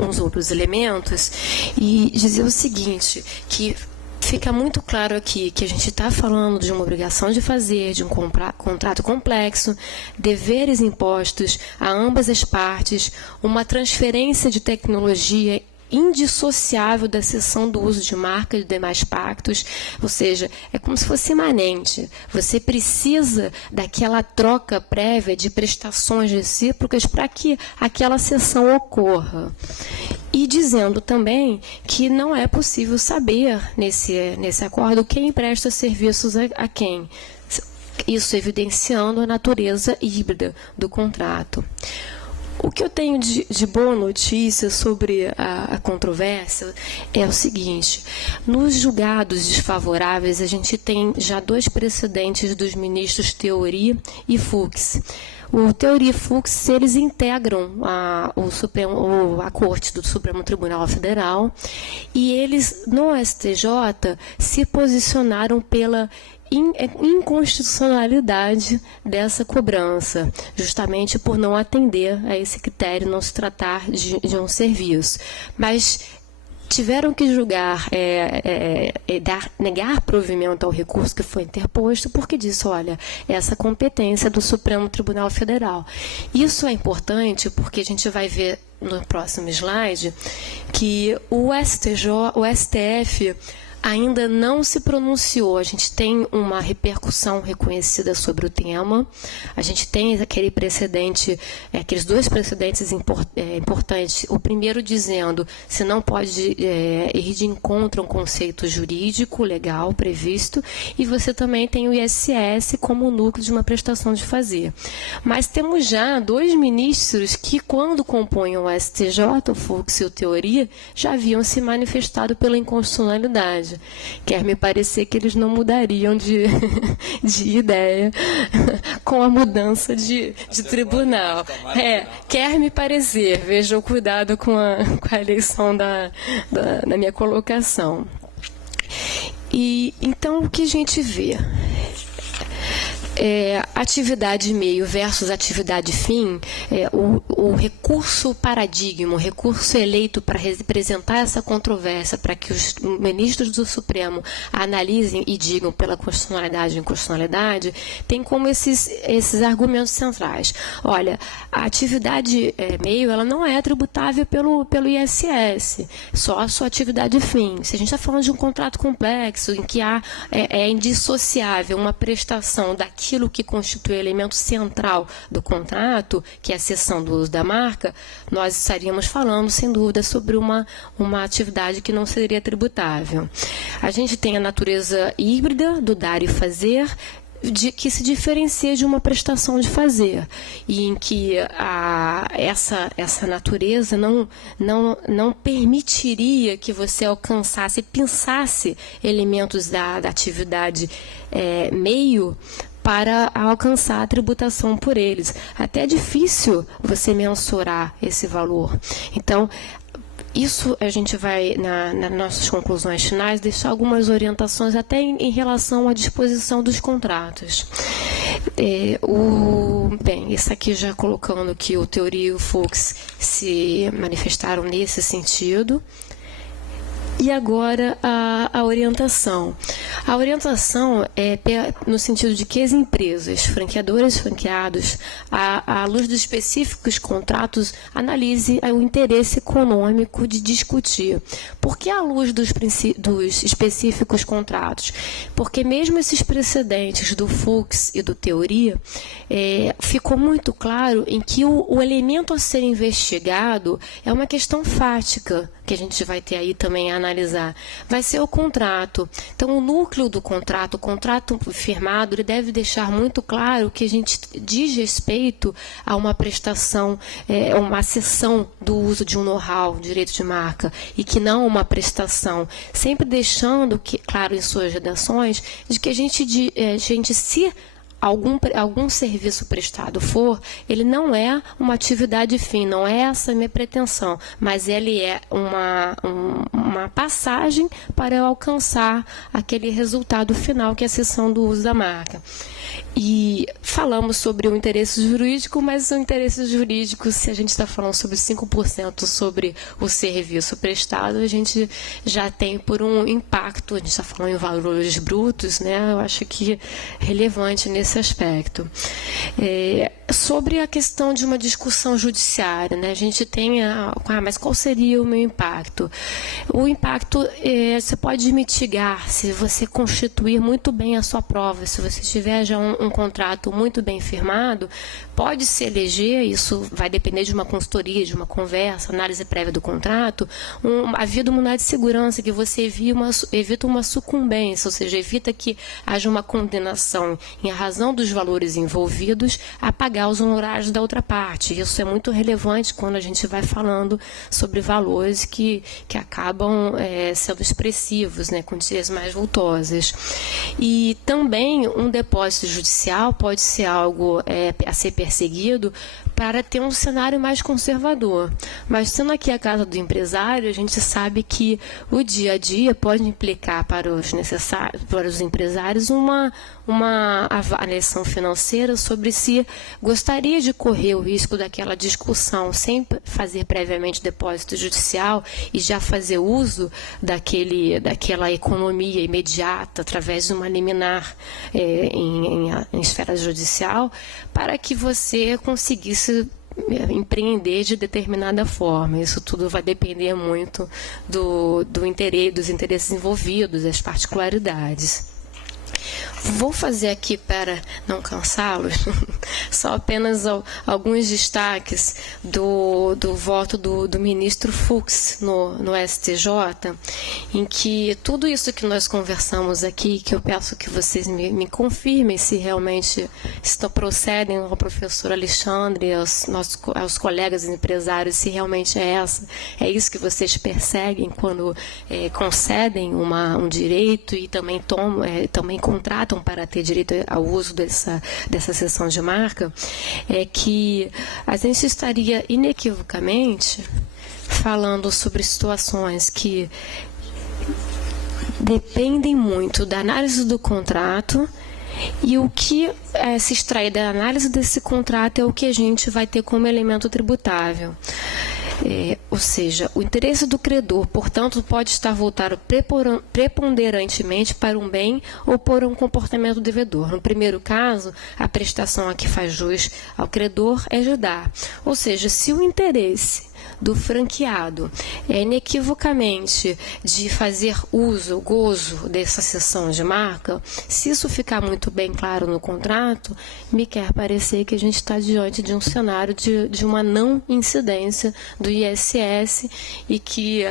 uns outros elementos e dizer o seguinte, que Fica muito claro aqui que a gente está falando de uma obrigação de fazer, de um contrato complexo, deveres impostos a ambas as partes, uma transferência de tecnologia indissociável da cessão do uso de marca e de demais pactos, ou seja, é como se fosse imanente. Você precisa daquela troca prévia de prestações recíprocas para que aquela cessão ocorra. E dizendo também que não é possível saber nesse acordo quem presta serviços a quem. Isso evidenciando a natureza híbrida do contrato. O que eu tenho de boa notícia sobre a controvérsia é o seguinte: nos julgados desfavoráveis, a gente tem já 2 precedentes dos ministros Theory e Fux. O Theory e Fux, eles integram a Corte do Supremo Tribunal Federal e eles, no STJ, se posicionaram pela inconstitucionalidade dessa cobrança, justamente por não atender a esse critério, não se tratar de um serviço. Mas tiveram que julgar, negar provimento ao recurso que foi interposto, porque disse, olha, essa competência é do Supremo Tribunal Federal. Isso é importante porque a gente vai ver no próximo slide que o STF ainda não se pronunciou. A gente tem uma repercussão reconhecida sobre o tema. A gente tem aquele precedente, aqueles 2 precedentes importantes. O primeiro dizendo se não pode ir de encontro a um conceito jurídico, legal, previsto, e você também tem o ISS como núcleo de uma prestação de fazer. Mas temos já 2 ministros que, quando compõem o STJ, o Fux e o Theory, já haviam se manifestado pela inconstitucionalidade. Quer me parecer que eles não mudariam de ideia com a mudança de tribunal. Quer me parecer, veja o cuidado com a eleição da minha colocação. E então, o que a gente vê? Atividade meio versus atividade fim, o recurso paradigma, o recurso eleito para representar essa controvérsia, para que os ministros do Supremo analisem e digam pela constitucionalidade e inconstitucionalidade, tem como esses argumentos centrais. Olha, a atividade meio, ela não é tributável pelo ISS, só a sua atividade fim. Se a gente está falando de um contrato complexo, em que é indissociável uma prestação daquilo que constitui o elemento central do contrato, que é a cessão do uso da marca, nós estaríamos falando, sem dúvida, sobre uma atividade que não seria tributável. A gente tem a natureza híbrida do dar e fazer, que se diferencia de uma prestação de fazer, e em que essa natureza não permitiria que você alcançasse, pensasse elementos da atividade meio para alcançar a tributação por eles. Até é difícil você mensurar esse valor. Então, isso a gente vai, nas nossas conclusões finais, deixar algumas orientações até em relação à disposição dos contratos. Bem, isso aqui já colocando que o Theory e o Fux se manifestaram nesse sentido. E agora a orientação. A orientação é no sentido de que as empresas, franqueadoras e franqueados, à luz dos específicos contratos, analise o interesse econômico de discutir. Por que à luz dos específicos contratos? Porque mesmo esses precedentes do Fux e do Theory, ficou muito claro em que o elemento a ser investigado é uma questão fática, que a gente vai ter aí também a analisar, vai ser o contrato. Então, o núcleo do contrato, o contrato firmado, ele deve deixar muito claro que a gente diz respeito a uma prestação, uma cessão do uso de um know-how, direito de marca, e que não uma prestação, sempre deixando claro em suas redações de que a gente se algum serviço prestado for, ele não é uma atividade fim, não é essa a minha pretensão, mas ele é uma passagem para eu alcançar aquele resultado final, que é a cessão do uso da marca. E falamos sobre o interesse jurídico, mas o interesse jurídico, se a gente está falando sobre 5% sobre o serviço prestado, a gente já tem por um impacto, a gente está falando em valores brutos, né? Eu acho que é relevante nesse aspecto. Sobre a questão de uma discussão judiciária, né? A gente tem, mas qual seria o meu impacto? O impacto você pode mitigar se você constituir muito bem a sua prova, se você tiver já um contrato muito bem firmado, pode se eleger, isso vai depender de uma consultoria, de uma conversa, análise prévia do contrato, a via do mandado de segurança, que você evita uma sucumbência, ou seja, evita que haja uma condenação em razão dos valores envolvidos a pagar os honorários da outra parte. Isso é muito relevante quando a gente vai falando sobre valores que acabam sendo expressivos, né, quantias mais vultosas. E também um depósito judicial pode ser algo a ser perseguido para ter um cenário mais conservador. Mas, sendo aqui a casa do empresário, a gente sabe que o dia a dia pode implicar para os empresários uma avaliação financeira sobre se gostaria de correr o risco daquela discussão sem fazer previamente depósito judicial e já fazer uso daquela economia imediata através de uma liminar em esfera judicial, para que você conseguisse empreender de determinada forma. Isso tudo vai depender muito dos interesses envolvidos, das particularidades. Vou fazer aqui, para não cansá-los, só apenas alguns destaques do voto do ministro Fux no STJ, em que tudo isso que nós conversamos aqui, que eu peço que vocês me confirmem se realmente procedem ao professor Alexandre e aos colegas empresários, se realmente é isso que vocês perseguem quando concedem um direito e também contratam para ter direito ao uso dessa cessão de marca, é que a gente estaria inequivocamente falando sobre situações que dependem muito da análise do contrato, e o que se extrai da análise desse contrato é o que a gente vai ter como elemento tributável. Ou seja, o interesse do credor, portanto, pode estar voltado preponderantemente para um bem ou por um comportamento devedor. No primeiro caso, a prestação a que faz jus ao credor é de dar. Ou seja, se o interesse do franqueado é inequivocamente de fazer gozo dessa cessão de marca, se isso ficar muito bem claro no contrato, me quer parecer que a gente está diante de um cenário de uma não incidência do ISS e que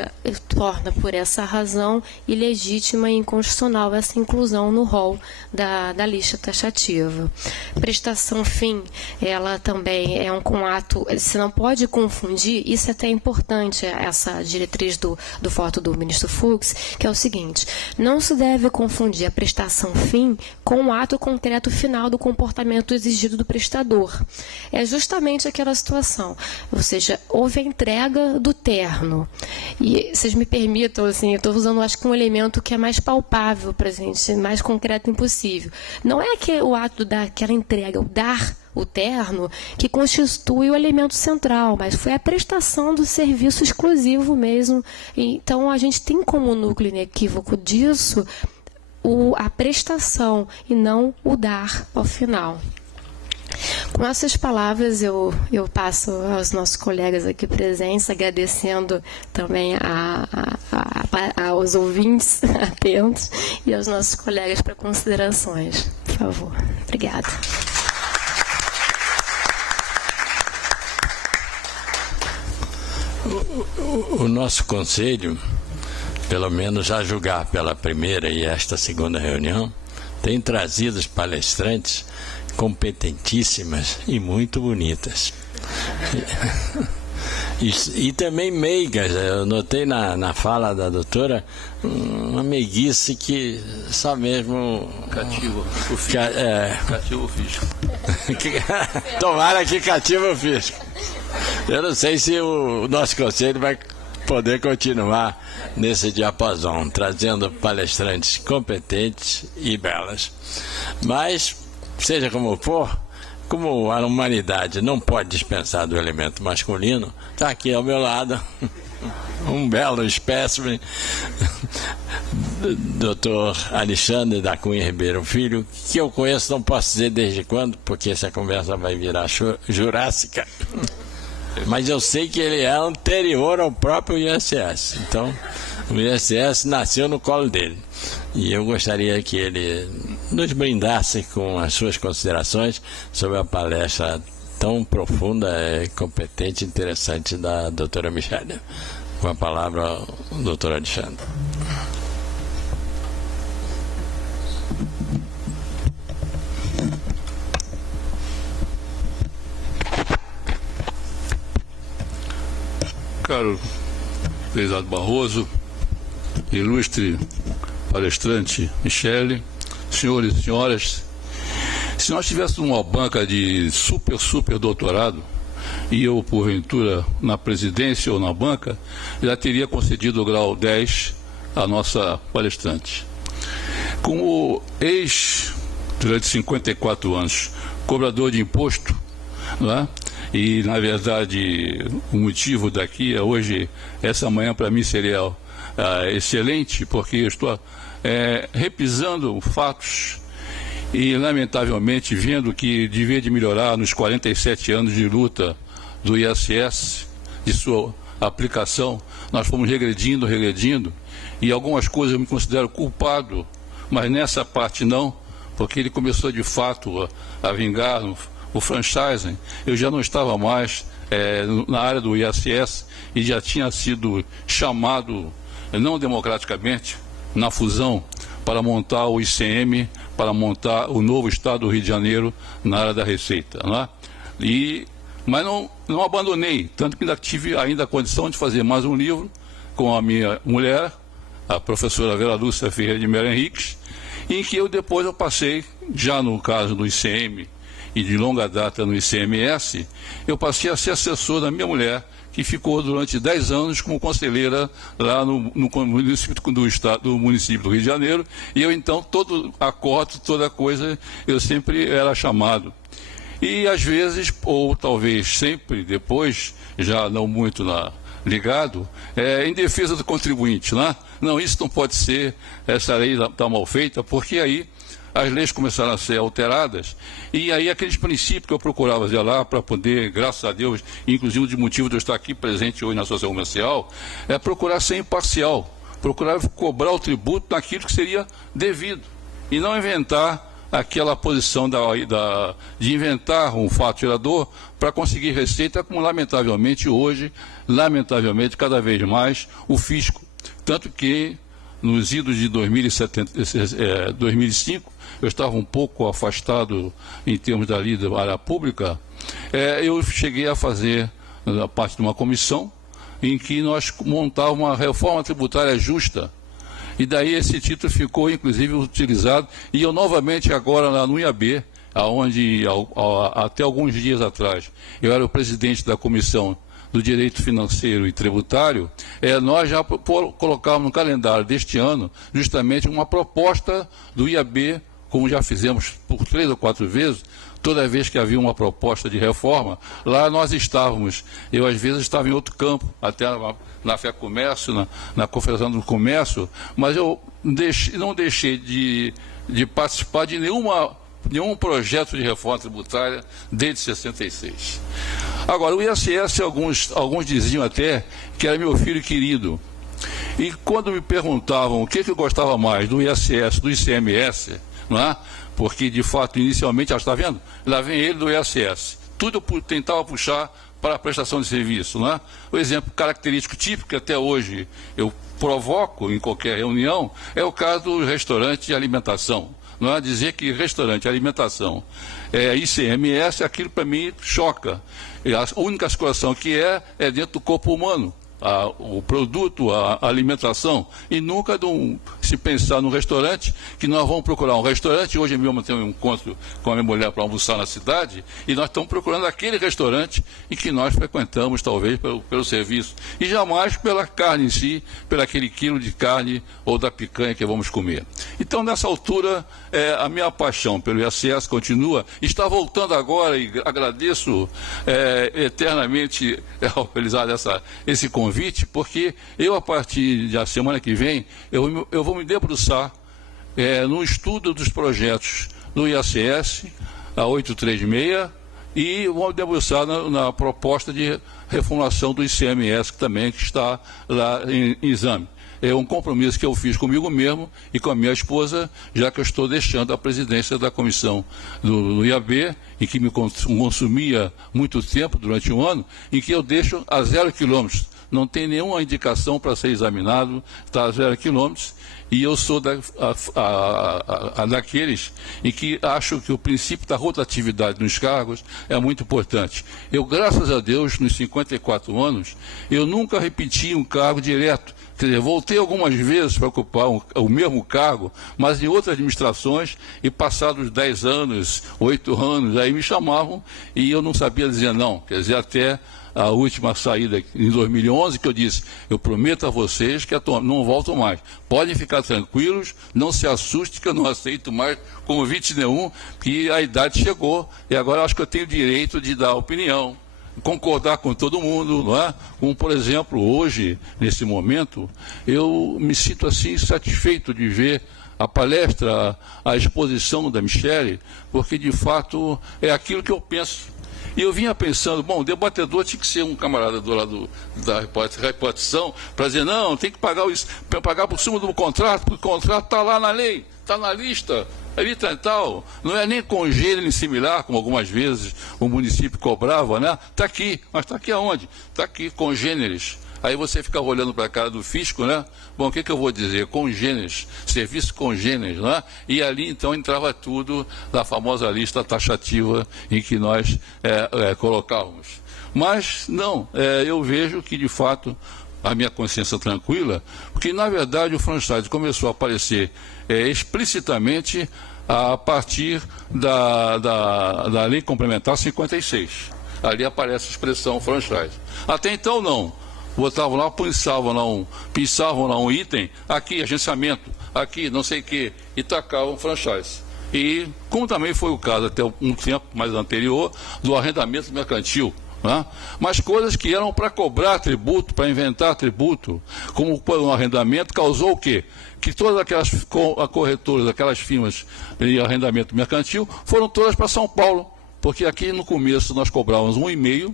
torna, por essa razão, ilegítima e inconstitucional essa inclusão no rol da lista taxativa. Prestação fim, ela também é um ato, você não pode confundir, isso é até importante, essa diretriz do voto do ministro Fux, que é o seguinte: não se deve confundir a prestação fim com o ato concreto final do comportamento exigido do prestador. É justamente aquela situação, ou seja, houve a entrega do terno. E vocês me permitam, assim, eu estou usando, acho que um elemento que é mais palpável para a gente, mais concreto impossível. Não é que o ato daquela entrega, o dar o terno, que constitui o elemento central, mas foi a prestação do serviço exclusivo mesmo. Então, a gente tem como núcleo inequívoco disso a prestação e não o dar ao final. Com essas palavras, eu passo aos nossos colegas aqui presentes, agradecendo também aos ouvintes atentos e aos nossos colegas para considerações. Por favor. Obrigada. O nosso conselho, pelo menos a julgar pela primeira e esta segunda reunião, tem trazido os palestrantes competentíssimas e muito bonitas. E também meigas. Eu notei na fala da doutora uma meiguice que só mesmo... Cativa o fisco. Cativa o fisco. Tomara que cativa o fisco. Eu não sei se o nosso conselho vai poder continuar nesse diapasão, trazendo palestrantes competentes e belas. Mas, seja como for, como a humanidade não pode dispensar do elemento masculino, está aqui ao meu lado um belo espécime, Dr. Alexandre da Cunha Ribeiro Filho, que eu conheço, não posso dizer desde quando, porque essa conversa vai virar jurássica, mas eu sei que ele é anterior ao próprio ISS. Então, o ISS nasceu no colo dele. E eu gostaria que ele nos brindasse com as suas considerações sobre a palestra tão profunda, competente e interessante da doutora Michele. Com a palavra, doutor Alexandre. Caro prezado Barroso, ilustre palestrante Michele, senhores e senhoras, se nós tivéssemos uma banca de super doutorado, e eu, porventura, na presidência ou na banca, já teria concedido o grau 10 à nossa palestrante. Como durante 54 anos, cobrador de imposto, não é? E, na verdade, o motivo daqui é hoje, essa manhã para mim seria excelente, porque eu estou repisando fatos e, lamentavelmente, vendo que devia de melhorar nos 47 anos de luta do ISS, de sua aplicação, nós fomos regredindo, e algumas coisas eu me considero culpado, mas nessa parte não, porque ele começou de fato a vingar o franchising. Eu já não estava mais na área do ISS e já tinha sido chamado, não democraticamente, na fusão, para montar o ICM, para montar o novo Estado do Rio de Janeiro na área da Receita. Não é? Mas não abandonei, tanto que ainda tive a condição de fazer mais um livro com a minha mulher, a professora Vera Lúcia Ferreira de Mello Henriques, em que depois eu passei, já no caso do ICM e de longa data no ICMS, eu passei a ser assessor da minha mulher, que ficou durante 10 anos como conselheira lá no município do município do Rio de Janeiro, e eu então, todo acordo, toda coisa, eu sempre era chamado. E às vezes, ou talvez sempre depois, já não muito ligado, em defesa do contribuinte, né? Não, isso não pode ser, essa lei está mal feita, porque aí as leis começaram a ser alteradas, e aí aqueles princípios que eu procurava zelar para poder, graças a Deus, inclusive de motivo de eu estar aqui presente hoje na Associação Comercial, é procurar ser imparcial, procurar cobrar o tributo naquilo que seria devido, e não inventar aquela posição de inventar um fato gerador para conseguir receita, como lamentavelmente hoje, cada vez mais, o fisco. Tanto que nos idos de 2005, eu estava um pouco afastado em termos da área pública, eu cheguei a fazer parte de uma comissão em que nós montávamos uma reforma tributária justa. E daí esse título ficou, inclusive, utilizado. E eu, novamente, agora lá no IAB, onde até alguns dias atrás eu era o presidente da Comissão do Direito Financeiro e Tributário, nós já colocávamos no calendário deste ano justamente uma proposta do IAB, como já fizemos por 3 ou 4 vezes. Toda vez que havia uma proposta de reforma, lá nós estávamos. Eu, às vezes, estava em outro campo, até na Fé Comércio, na Confederação do Comércio, mas eu não deixei de participar de nenhum projeto de reforma tributária desde 66. Agora, o ISS, alguns diziam até que era meu filho querido. E quando me perguntavam o que eu gostava mais do ISS, do ICMS, não é? Porque, de fato, inicialmente, está vendo? Lá vem ele do ISS. Tudo eu tentava puxar para a prestação de serviço, não é? O exemplo característico típico que até hoje eu provoco em qualquer reunião é o caso do restaurante de alimentação. Não é dizer que restaurante, alimentação, ICMS, aquilo para mim choca. E a única situação que é dentro do corpo humano. O produto, a alimentação, e nunca se pensar num restaurante, que nós vamos procurar um restaurante. Hoje mesmo tem um encontro com a minha mulher para almoçar na cidade, e nós estamos procurando aquele restaurante em que nós frequentamos, talvez, pelo serviço, e jamais pela carne em si, pelo aquele quilo de carne ou da picanha que vamos comer. Então, nessa altura, a minha paixão pelo ISS continua, está voltando agora, e agradeço eternamente ao realizar esse convite, porque eu, a partir da semana que vem, eu vou me debruçar no estudo dos projetos do ISS, a 836, e vou me debruçar na proposta de reformulação do ICMS, que também está lá em exame. É um compromisso que eu fiz comigo mesmo e com a minha esposa, já que eu estou deixando a presidência da comissão do IAB, em que me consumia muito tempo, durante um ano, em que eu deixo a 0 quilômetros. Não tem nenhuma indicação para ser examinado, está a 0 quilômetros, e eu sou daqueles em que acho que o princípio da rotatividade nos cargos é muito importante. Eu, graças a Deus, nos 54 anos, eu nunca repeti um cargo direto. Quer dizer, voltei algumas vezes para ocupar o mesmo cargo, mas em outras administrações, e passados 10 anos, 8 anos, aí me chamavam e eu não sabia dizer não. Quer dizer, até a última saída em 2011, que eu disse, eu prometo a vocês que não volto mais. Podem ficar tranquilos, não se assustem que eu não aceito mais convite nenhum, que a idade chegou e agora eu acho que eu tenho o direito de dar opinião, concordar com todo mundo, não é? Como, por exemplo, hoje, nesse momento, eu me sinto assim satisfeito de ver a palestra, a exposição da Michele, porque de fato é aquilo que eu penso. E eu vinha pensando, bom, o debatedor tinha que ser um camarada do lado da repartição para dizer, não, tem que pagar por cima do contrato, porque o contrato está lá na lei, está na lista, ali tal, não é nem congênero nem similar, como algumas vezes o município cobrava, né? Está aqui, mas está aqui aonde? Está aqui, congêneres. Aí você ficava olhando para a cara do fisco, né? Bom, o que eu vou dizer? Congêneres, serviço congêneres, né? E ali então entrava tudo da famosa lista taxativa em que nós colocávamos. Mas não, eu vejo que de fato a minha consciência tranquila, porque na verdade o franchise começou a aparecer explicitamente a partir da Lei Complementar 56. Ali aparece a expressão franchise. Até então não. Botavam lá, pensavam lá um item, aqui agenciamento, aqui não sei o que, e tacavam franchise. E como também foi o caso até um tempo mais anterior do arrendamento mercantil, né? Mas coisas que eram para cobrar tributo, para inventar tributo, como o arrendamento, causou o quê? Que todas aquelas corretoras, aquelas firmas de arrendamento mercantil, foram todas para São Paulo, porque aqui no começo nós cobrávamos 1,5%,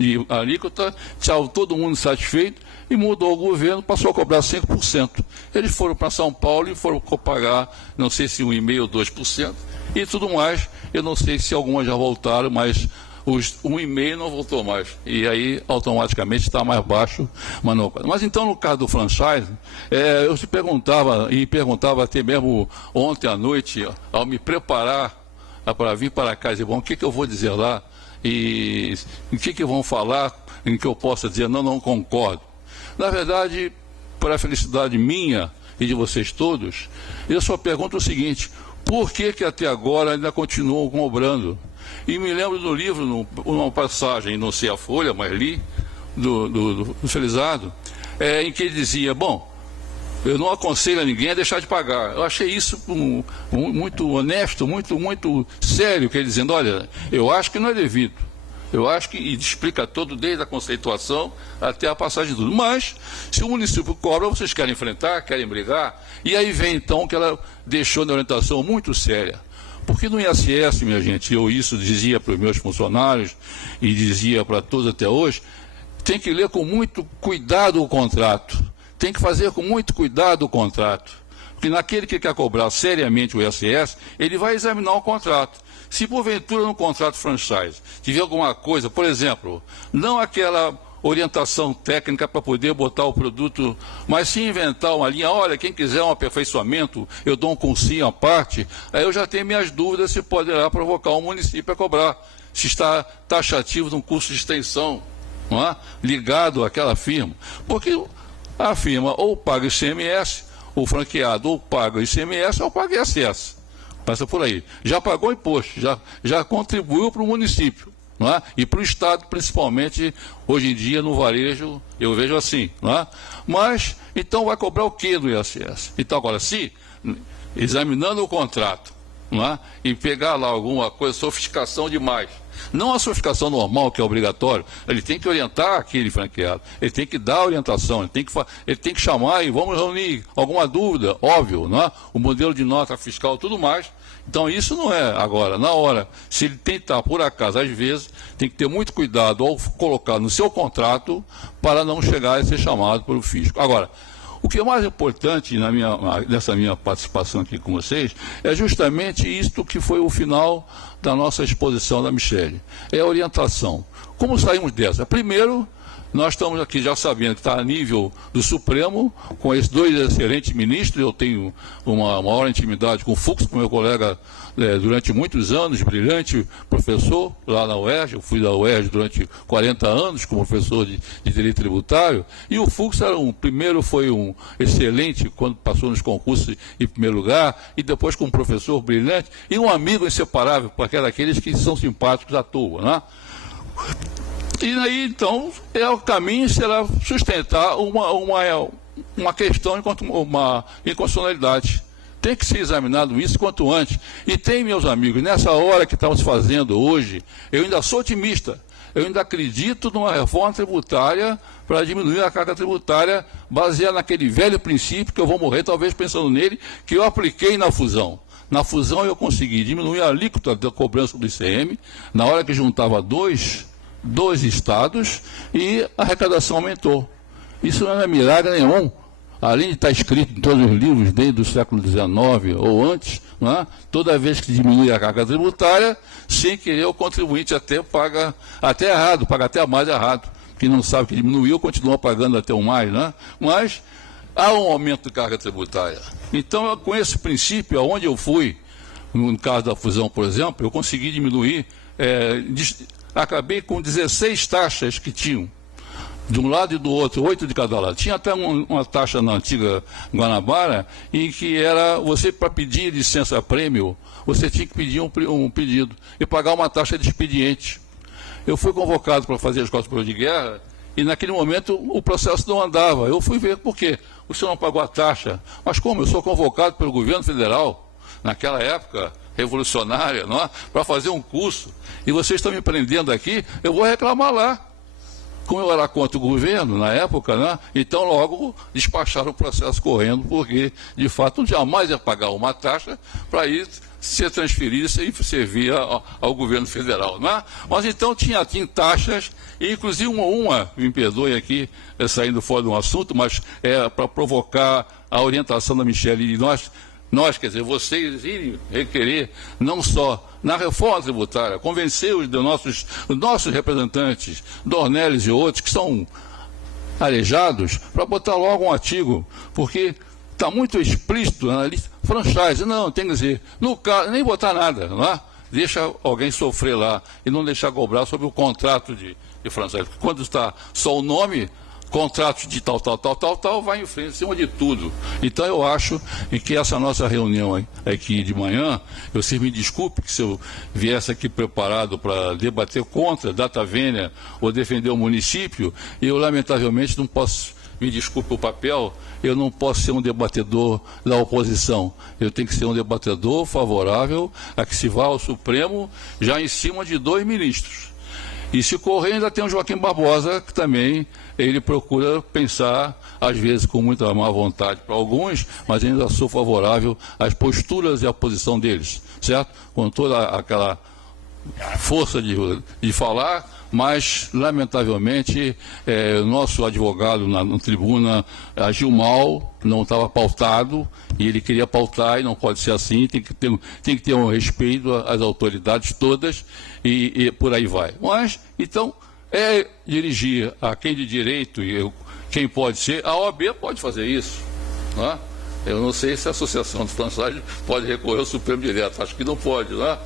e a alíquota, tchau, todo mundo satisfeito, e mudou o governo, passou a cobrar 5%. Eles foram para São Paulo e foram pagar, não sei se 1,5% ou 2%, e tudo mais. Eu não sei se algumas já voltaram, mas os 1,5% não voltou mais. E aí, automaticamente, está mais baixo. Mas então, no caso do franchise, eu se perguntava, e perguntava até mesmo ontem à noite, ao me preparar para vir para cá, dizer, bom, o que eu vou dizer lá? E o que vão falar em que eu possa dizer não concordo. Na verdade, para a felicidade minha e de vocês todos, eu só pergunto o seguinte, por que até agora ainda continuam cobrando? E me lembro do livro, numa passagem, não sei a folha, mas li, do Felizardo, em que ele dizia, bom, eu não aconselho a ninguém a deixar de pagar. Eu achei isso muito honesto, muito sério, que ele dizendo, olha, eu acho que não é devido. Eu acho que e explica todo, desde a conceituação até a passagem de tudo. Mas, se o município cobra, vocês querem enfrentar, querem brigar, e aí vem então que ela deixou na orientação muito séria. Porque no ISS, minha gente, eu isso dizia para os meus funcionários e dizia para todos até hoje, tem que ler com muito cuidado o contrato. Tem que fazer com muito cuidado o contrato, porque naquele que quer cobrar seriamente o ISS, ele vai examinar o contrato. Se porventura no contrato franchise tiver alguma coisa, por exemplo, não aquela orientação técnica para poder botar o produto, mas se inventar uma linha, olha, quem quiser um aperfeiçoamento, eu dou um cursinho à parte, aí eu já tenho minhas dúvidas se poderá provocar um município a cobrar, se está taxativo de um curso de extensão, não é? Ligado àquela firma. Porque a firma ou paga ICMS, o franqueado ou paga ICMS ou paga ISS. Passa por aí. Já pagou imposto, já contribuiu para o município. Não é? E para o Estado, principalmente, hoje em dia, no varejo, eu vejo assim. Não é? Mas, então, vai cobrar o quê do ISS? Então, agora, se, examinando o contrato, não é? E pegar lá alguma coisa, sofisticação demais, não a sofisticação normal, que é obrigatório, ele tem que orientar aquele franqueado, ele tem que dar orientação, ele tem que chamar e vamos reunir alguma dúvida, óbvio, não é? O modelo de nota fiscal, tudo mais. Então isso não é agora, na hora, se ele tentar, por acaso, às vezes, tem que ter muito cuidado ao colocar no seu contrato para não chegar a ser chamado pelo fisco. Agora, o que é mais importante nessa minha participação aqui com vocês é justamente isto que foi o final da nossa exposição da Michele. É a orientação. Como saímos dessa? Primeiro, nós estamos aqui já sabendo que está a nível do Supremo, com esses dois excelentes ministros. Eu tenho uma maior intimidade com o Fux, com meu colega durante muitos anos, brilhante professor lá na UERJ. Eu fui da UERJ durante 40 anos como professor de Direito Tributário. E o Fux primeiro foi um excelente, quando passou nos concursos em primeiro lugar, e depois como professor brilhante, e um amigo inseparável, porque é daqueles que são simpáticos à toa, né? E aí, então, o caminho será sustentar uma questão enquanto uma inconstitucionalidade. Tem que ser examinado isso quanto antes. E tem, meus amigos, nessa hora que estamos fazendo hoje, eu ainda sou otimista. Eu ainda acredito numa reforma tributária para diminuir a carga tributária baseada naquele velho princípio, que eu vou morrer talvez pensando nele, que eu apliquei na fusão. Na fusão eu consegui diminuir a alíquota da cobrança do ICM, na hora que juntava dois estados, e a arrecadação aumentou. Isso não é milagre nenhum. Além de estar escrito em todos os livros, desde o século XIX ou antes, não é? Toda vez que diminui a carga tributária, sem querer o contribuinte até paga até errado, paga até mais errado. Quem não sabe que diminuiu, continua pagando até o mais, né? Mas há um aumento de carga tributária. Então, com esse princípio, aonde eu fui, no caso da fusão, por exemplo, eu consegui diminuir, acabei com 16 taxas que tinham, de um lado e do outro, 8 de cada lado. Tinha até uma taxa na antiga Guanabara, em que era, você para pedir licença-prêmio, você tinha que pedir um pedido e pagar uma taxa de expediente. Eu fui convocado para fazer as costas de guerra, e naquele momento o processo não andava. Eu fui ver por quê. O senhor não pagou a taxa. Mas como? Eu sou convocado pelo governo federal, naquela época revolucionária, não é? Para fazer um curso, e vocês estão me prendendo aqui, eu vou reclamar lá. Como eu era contra o governo na época, né? Então logo despacharam o processo correndo, porque de fato jamais ia pagar uma taxa para ir ser transferido e servir ao governo federal, né? Mas então tinha taxas, e inclusive uma, me perdoe aqui, saindo fora do assunto, mas é para provocar a orientação da Michele, e nós, quer dizer, vocês irem requerer, não só na reforma tributária, convencer os nossos representantes, Dornelles e outros, que são aleijados, para botar logo um artigo, porque está muito explícito na lista, franchise, não, tem que dizer, no caso, nem botar nada, não é? Deixa alguém sofrer lá, e não deixar cobrar sobre o contrato de franchise, porque quando está só o nome, contratos de tal, vai em frente, em cima de tudo. Então eu acho que essa nossa reunião aqui de manhã, vocês me desculpem que se eu viesse aqui preparado para debater contra a data vênia ou defender o município, eu lamentavelmente não posso, me desculpe o papel, eu não posso ser um debatedor da oposição. Eu tenho que ser um debatedor favorável a que se vá ao Supremo já em cima de 2 ministros. E se correr, ainda tem o Joaquim Barbosa, que também ele procura pensar, às vezes com muita má vontade para alguns, mas ainda sou favorável às posturas e à posição deles, certo? Com toda aquela força de falar, mas, lamentavelmente, o nosso advogado na tribuna agiu mal, não estava pautado, e ele queria pautar, e não pode ser assim, tem que ter um respeito às autoridades todas, e por aí vai. Mas, então, é dirigir a quem de direito e quem pode ser, a OAB pode fazer isso, não é? Eu não sei se a Associação de Français pode recorrer ao Supremo Direto, acho que não pode, não é?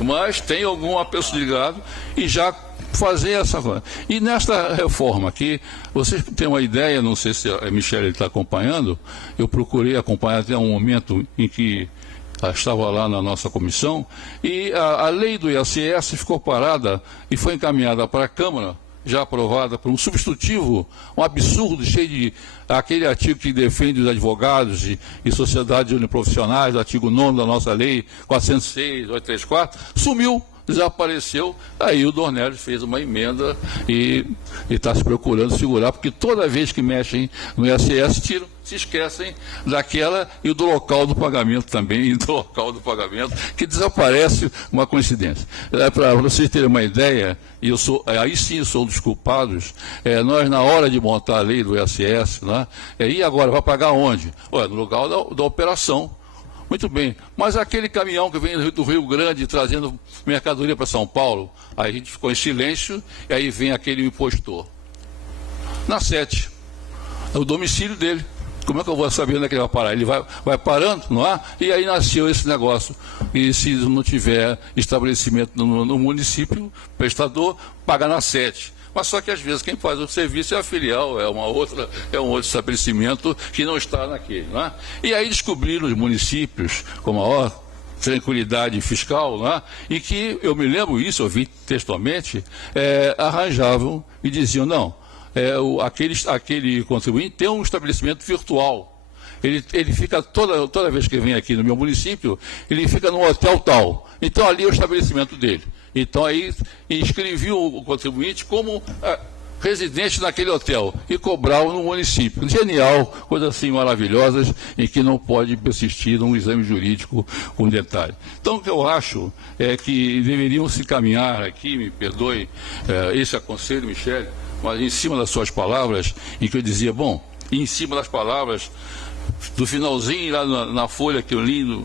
Mas tem alguma pessoa ligada e já fazer essa coisa. E nesta reforma aqui, vocês têm uma ideia, não sei se a Michele está acompanhando, eu procurei acompanhar até um momento em que estava lá na nossa comissão, e a lei do ISS ficou parada e foi encaminhada para a Câmara, já aprovada por um substitutivo, um absurdo, cheio de aquele artigo que defende os advogados e sociedades uniprofissionais, o artigo 9º da nossa lei, 406, 834, sumiu, desapareceu. Aí o Dornelles fez uma emenda e está se procurando segurar, porque toda vez que mexem no ISS, se esquecem daquela e do local do pagamento também, e do local do pagamento, que desaparece, uma coincidência. Para vocês terem uma ideia, e aí sim sou um dos culpados, nós na hora de montar a lei do ISS, né, e agora, vai pagar onde? Olha, no lugar da operação. Muito bem, mas aquele caminhão que vem do Rio Grande trazendo mercadoria para São Paulo, aí a gente ficou em silêncio, e aí vem aquele impostor. Na 7, o domicílio dele. Como é que eu vou saber onde é que ele vai parar? Ele vai parando, não é? E aí nasceu esse negócio. E se não tiver estabelecimento no município, prestador, paga na 7. Mas só que às vezes quem faz o serviço é a filial, é um outro estabelecimento que não está naquele, não é? E aí descobriram os municípios com maior tranquilidade fiscal, não é? E que, eu me lembro isso, eu vi textualmente, arranjavam e diziam, não, aquele contribuinte tem um estabelecimento virtual. Ele fica, toda vez que vem aqui no meu município, ele fica num hotel tal. Então ali é o estabelecimento dele. Então aí inscrevia o contribuinte como residente naquele hotel e cobrava no município. Genial, coisas assim maravilhosas em que não pode persistir num exame jurídico com detalhe. Então o que eu acho é que deveriam se caminhar aqui, me perdoe esse aconselho, Michele, mas em cima das suas palavras, em que eu dizia, bom, em cima das palavras do finalzinho lá na folha que eu li,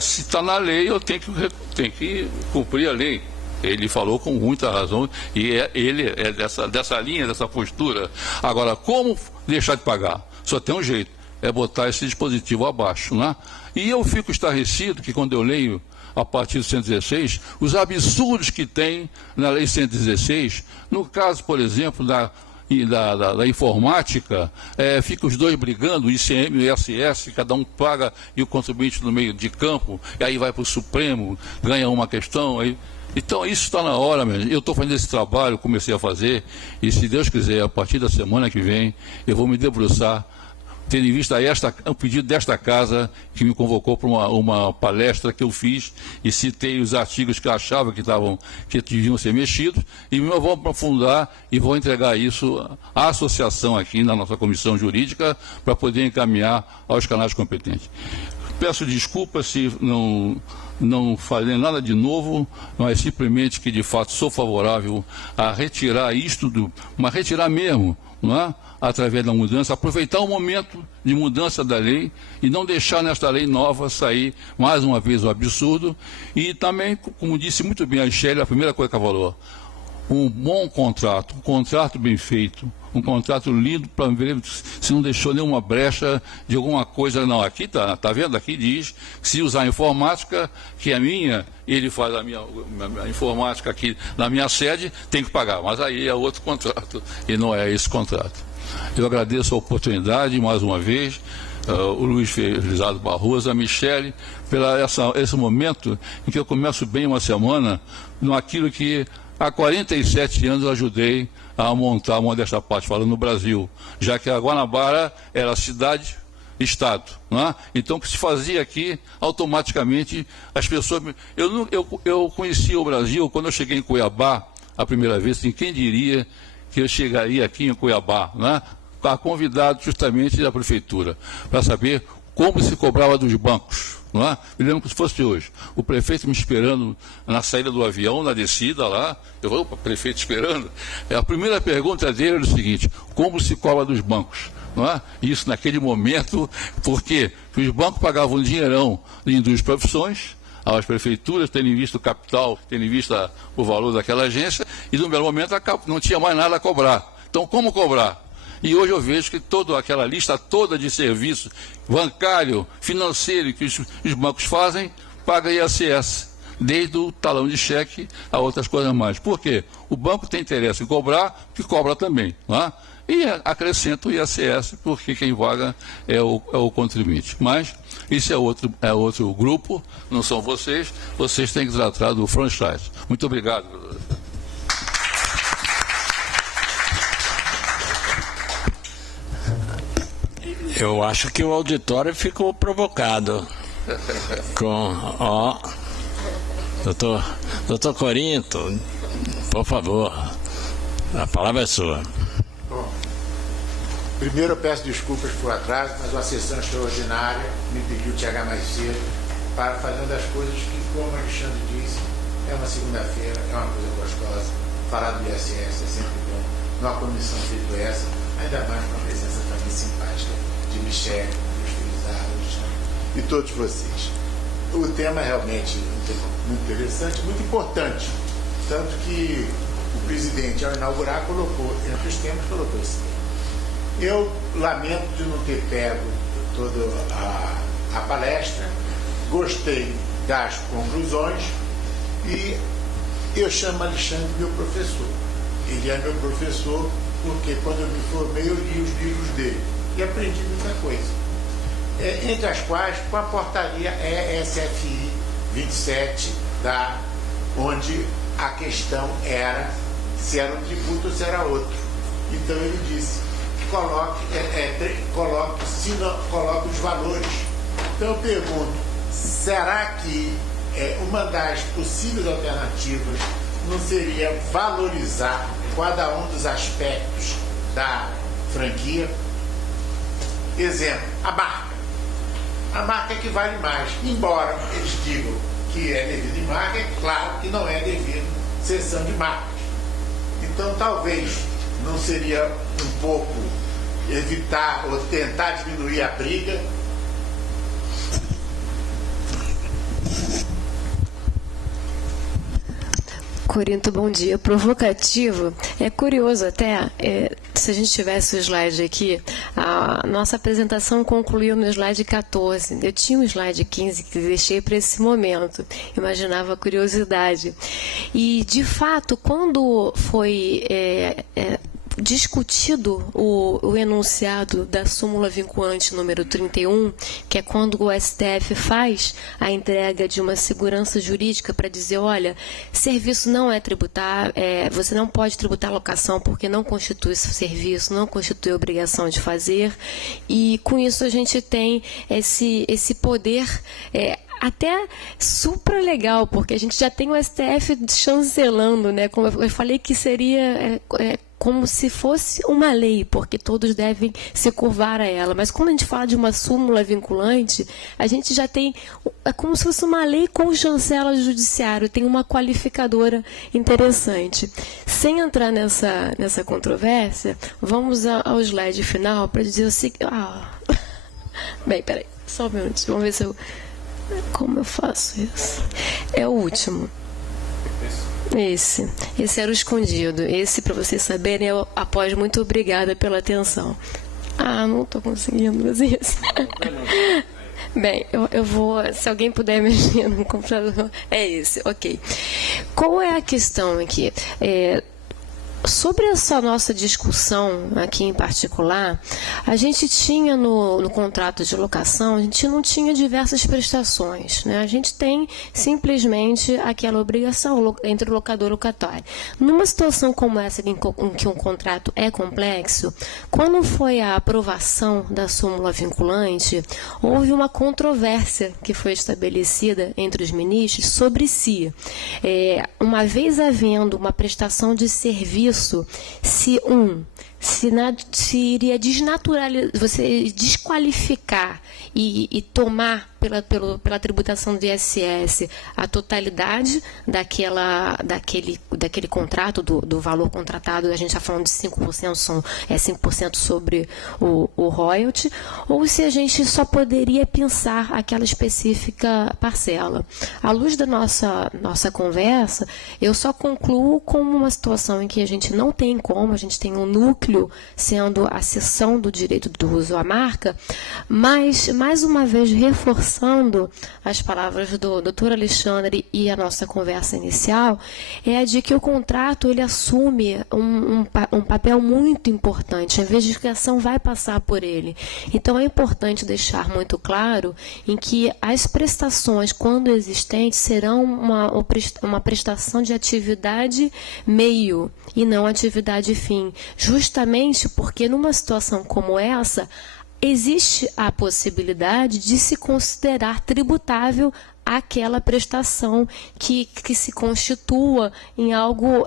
se está na lei, eu tenho que cumprir a lei. Ele falou com muita razão, e ele é dessa linha, dessa postura. Agora, como deixar de pagar? Só tem um jeito, é botar esse dispositivo abaixo, né? E eu fico estarrecido que quando eu leio a partir do 116, os absurdos que tem na lei 116, no caso, por exemplo, da informática, fica os dois brigando, o ICM e o ISS, cada um paga e o contribuinte no meio de campo, e aí vai para o Supremo, ganha uma questão, aí. Então isso está na hora mesmo. Eu estou fazendo esse trabalho, comecei a fazer, e se Deus quiser, a partir da semana que vem, eu vou me debruçar, tendo em vista o pedido desta casa, que me convocou para uma palestra que eu fiz, e citei os artigos que eu achava que deviam ser mexidos, e vou aprofundar e vou entregar isso à associação aqui na nossa comissão jurídica, para poder encaminhar aos canais competentes. Peço desculpas se não falei nada de novo, mas simplesmente que de fato sou favorável a retirar isto, mas retirar mesmo, não é? Através da mudança, aproveitar o momento de mudança da lei e não deixar nesta lei nova sair mais uma vez o absurdo. E também, como disse muito bem a Michele, a primeira coisa que ela falou, um bom contrato, um contrato bem feito, um contrato lindo para ver se não deixou nenhuma brecha de alguma coisa. Não, aqui tá vendo? Aqui diz que se usar a informática, que é minha, ele faz a minha informática aqui na minha sede, tem que pagar. Mas aí é outro contrato e não é esse contrato. Eu agradeço a oportunidade, mais uma vez, o Luiz Felizardo Barroso, a Michele, pela esse momento em que eu começo bem uma semana, naquilo que há 47 anos eu ajudei a montar a modesta parte, falando no Brasil, já que a Guanabara era cidade-estado. Não é? Então, o que se fazia aqui, automaticamente, as pessoas... Eu conheci o Brasil quando eu cheguei em Cuiabá, a primeira vez, assim, quem diria que eu chegaria aqui em Cuiabá, né? Convidado justamente da prefeitura, para saber como se cobrava dos bancos. Não é? Me lembro que se fosse hoje, o prefeito me esperando na saída do avião, na descida lá, eu vou para o prefeito esperando, a primeira pergunta dele era o seguinte, como se cobra dos bancos? Não é? Isso naquele momento, porque os bancos pagavam um dinheirão em duas profissões, às prefeituras, tendo em vista o capital, tendo em vista o valor daquela agência, e no belo momento não tinha mais nada a cobrar. Então, como cobrar? E hoje eu vejo que toda aquela lista toda de serviço bancário, financeiro que os bancos fazem, paga ISS, desde o talão de cheque a outras coisas mais. Por quê? O banco tem interesse em cobrar, que cobra também. Não é? E acrescenta o ISS, porque quem paga é o contribuinte. Mas isso é outro grupo, não são vocês têm que tratar do franchise. Muito obrigado. Eu acho que o auditório ficou provocado com, doutor Corinto, por favor, a palavra é sua. Bom, primeiro eu peço desculpas por atraso, mas uma sessão extraordinária me pediu de chegar mais cedo para fazer uma das coisas que, como o Alexandre disse, é uma segunda-feira, é uma coisa gostosa. Falar do ISS é sempre bom. Numa comissão feito essa, ainda mais com a presença também simpática de Michele, e todos vocês. O tema é realmente muito interessante, muito importante, tanto que o presidente, ao inaugurar, colocou, entre os temas, colocou esse tema. Eu lamento de não ter pego toda a palestra, gostei das conclusões e eu chamo Alexandre meu professor. Ele é meu professor porque quando eu me formei eu li os livros dele e aprendi muita coisa. Entre as quais, com a portaria ESFI 27, onde a questão era se era um tributo ou se era outro. Então ele disse, coloque os valores. Então eu pergunto, será que uma das possíveis alternativas não seria valorizar cada um dos aspectos da franquia? Exemplo, a marca. A marca é que vale mais, embora eles digam que é devido de marca, é claro que não é devido cessão de marcas. Então talvez não seria um pouco evitar ou tentar diminuir a briga. Corinto, bom dia. Provocativo. É curioso até, se a gente tivesse o slide aqui, a nossa apresentação concluiu no slide 14. Eu tinha um slide 15 que deixei para esse momento. Imaginava a curiosidade. E, de fato, quando foi discutido o enunciado da súmula vinculante número 31, que é quando o STF faz a entrega de uma segurança jurídica para dizer, olha, serviço não é tributar, você não pode tributar locação porque não constitui serviço, não constitui obrigação de fazer, e com isso a gente tem esse poder até super legal, porque a gente já tem o STF chancelando, né? Como eu falei que seria como se fosse uma lei, porque todos devem se curvar a ela. Mas quando a gente fala de uma súmula vinculante, a gente já tem, é como se fosse uma lei com chancela do judiciário, tem uma qualificadora interessante. Sem entrar nessa controvérsia, vamos ao slide final para dizer o seguinte. Bem, peraí, só um minuto, vamos ver se eu... Como eu faço isso? É o último. Esse era o escondido. Esse, para vocês saberem, eu após muito obrigada pela atenção. Não estou conseguindo fazer isso. Bem, eu vou, se alguém puder mexer no computador, é esse, ok. Qual é a questão aqui? Sobre essa nossa discussão aqui em particular, a gente tinha no contrato de locação, a gente não tinha diversas prestações, né? A gente tem simplesmente aquela obrigação entre o locador e o locatário. Numa situação como essa, em que um contrato é complexo, quando foi a aprovação da súmula vinculante, houve uma controvérsia que foi estabelecida entre os ministros sobre si. Uma vez havendo uma prestação de serviço, se se iria desnaturalizar, você desqualificar e tomar pela tributação do ISS a totalidade daquele contrato, do valor contratado. A gente está falando de 5%, 5% sobre o royalty, ou se a gente só poderia pensar aquela específica parcela. À luz da nossa conversa, eu só concluo com uma situação em que a gente não tem como, a gente tem um núcleo sendo a cessão do direito do uso à marca, mas, mais uma vez, reforçando as palavras do Dr. Alexandre e a nossa conversa inicial, é a de que o contrato ele assume um papel muito importante, a investigação vai passar por ele. Então, é importante deixar muito claro em que as prestações, quando existentes, serão uma prestação de atividade meio e não atividade fim, justamente porque numa situação como essa, existe a possibilidade de se considerar tributável aquela prestação que se constitua em algo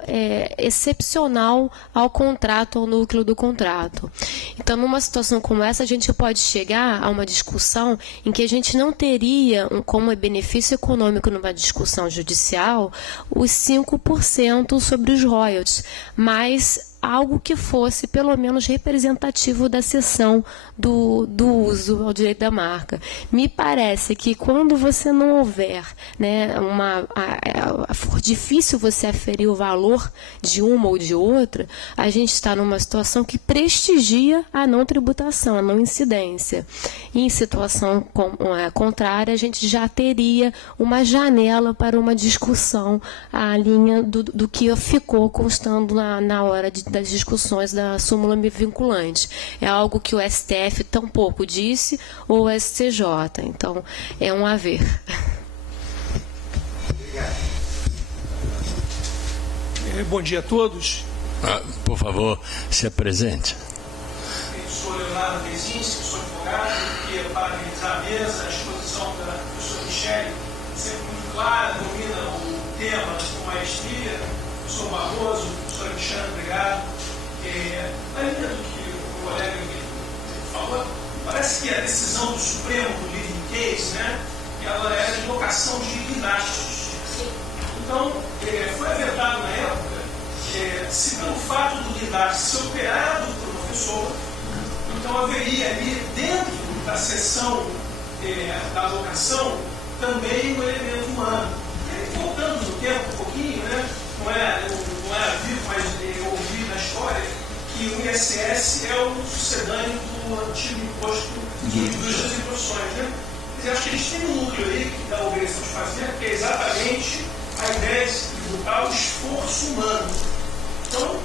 excepcional ao contrato, ao núcleo do contrato. Então, numa situação como essa, a gente pode chegar a uma discussão em que a gente não teria, como benefício econômico numa discussão judicial, os 5% sobre os royalties, mas algo que fosse, pelo menos, representativo da cessão do uso ao direito da marca. Me parece que quando você não houver, né, for difícil você aferir o valor de uma ou de outra, a gente está numa situação que prestigia a não tributação, a não incidência. E em situação contrária, a gente já teria uma janela para uma discussão à linha do que ficou constando na hora das discussões da súmula vinculante. É algo que o STF tampouco disse, ou o STJ. Então, é um haver. Bom dia a todos. Por favor, se apresente. Eu sou Leonardo Bezinski, sou advogado, e queria parabenizar a mesa, a exposição da professora Michele, sempre muito clara, domina o tema com maestria. Professor Barroso, professor Alexandre, obrigado. Na linha do que o colega falou, parece que a decisão do Supremo do Living Case, né, ela era de invocação de guindastos. Então, foi alertado na época, se pelo fato do guindaste ser operado por uma pessoa, então haveria ali, dentro da seção da alocação, também um elemento humano. E, voltando no tempo um pouquinho, né, não era vivo, mas eu ouvi na história que o ISS é o sucedâneo do antigo imposto de indústrias e profissões, né? Mas acho que a gente tem um núcleo aí que dá a obrigação de fazer, que é exatamente a ideia de tributar o esforço humano. Então, o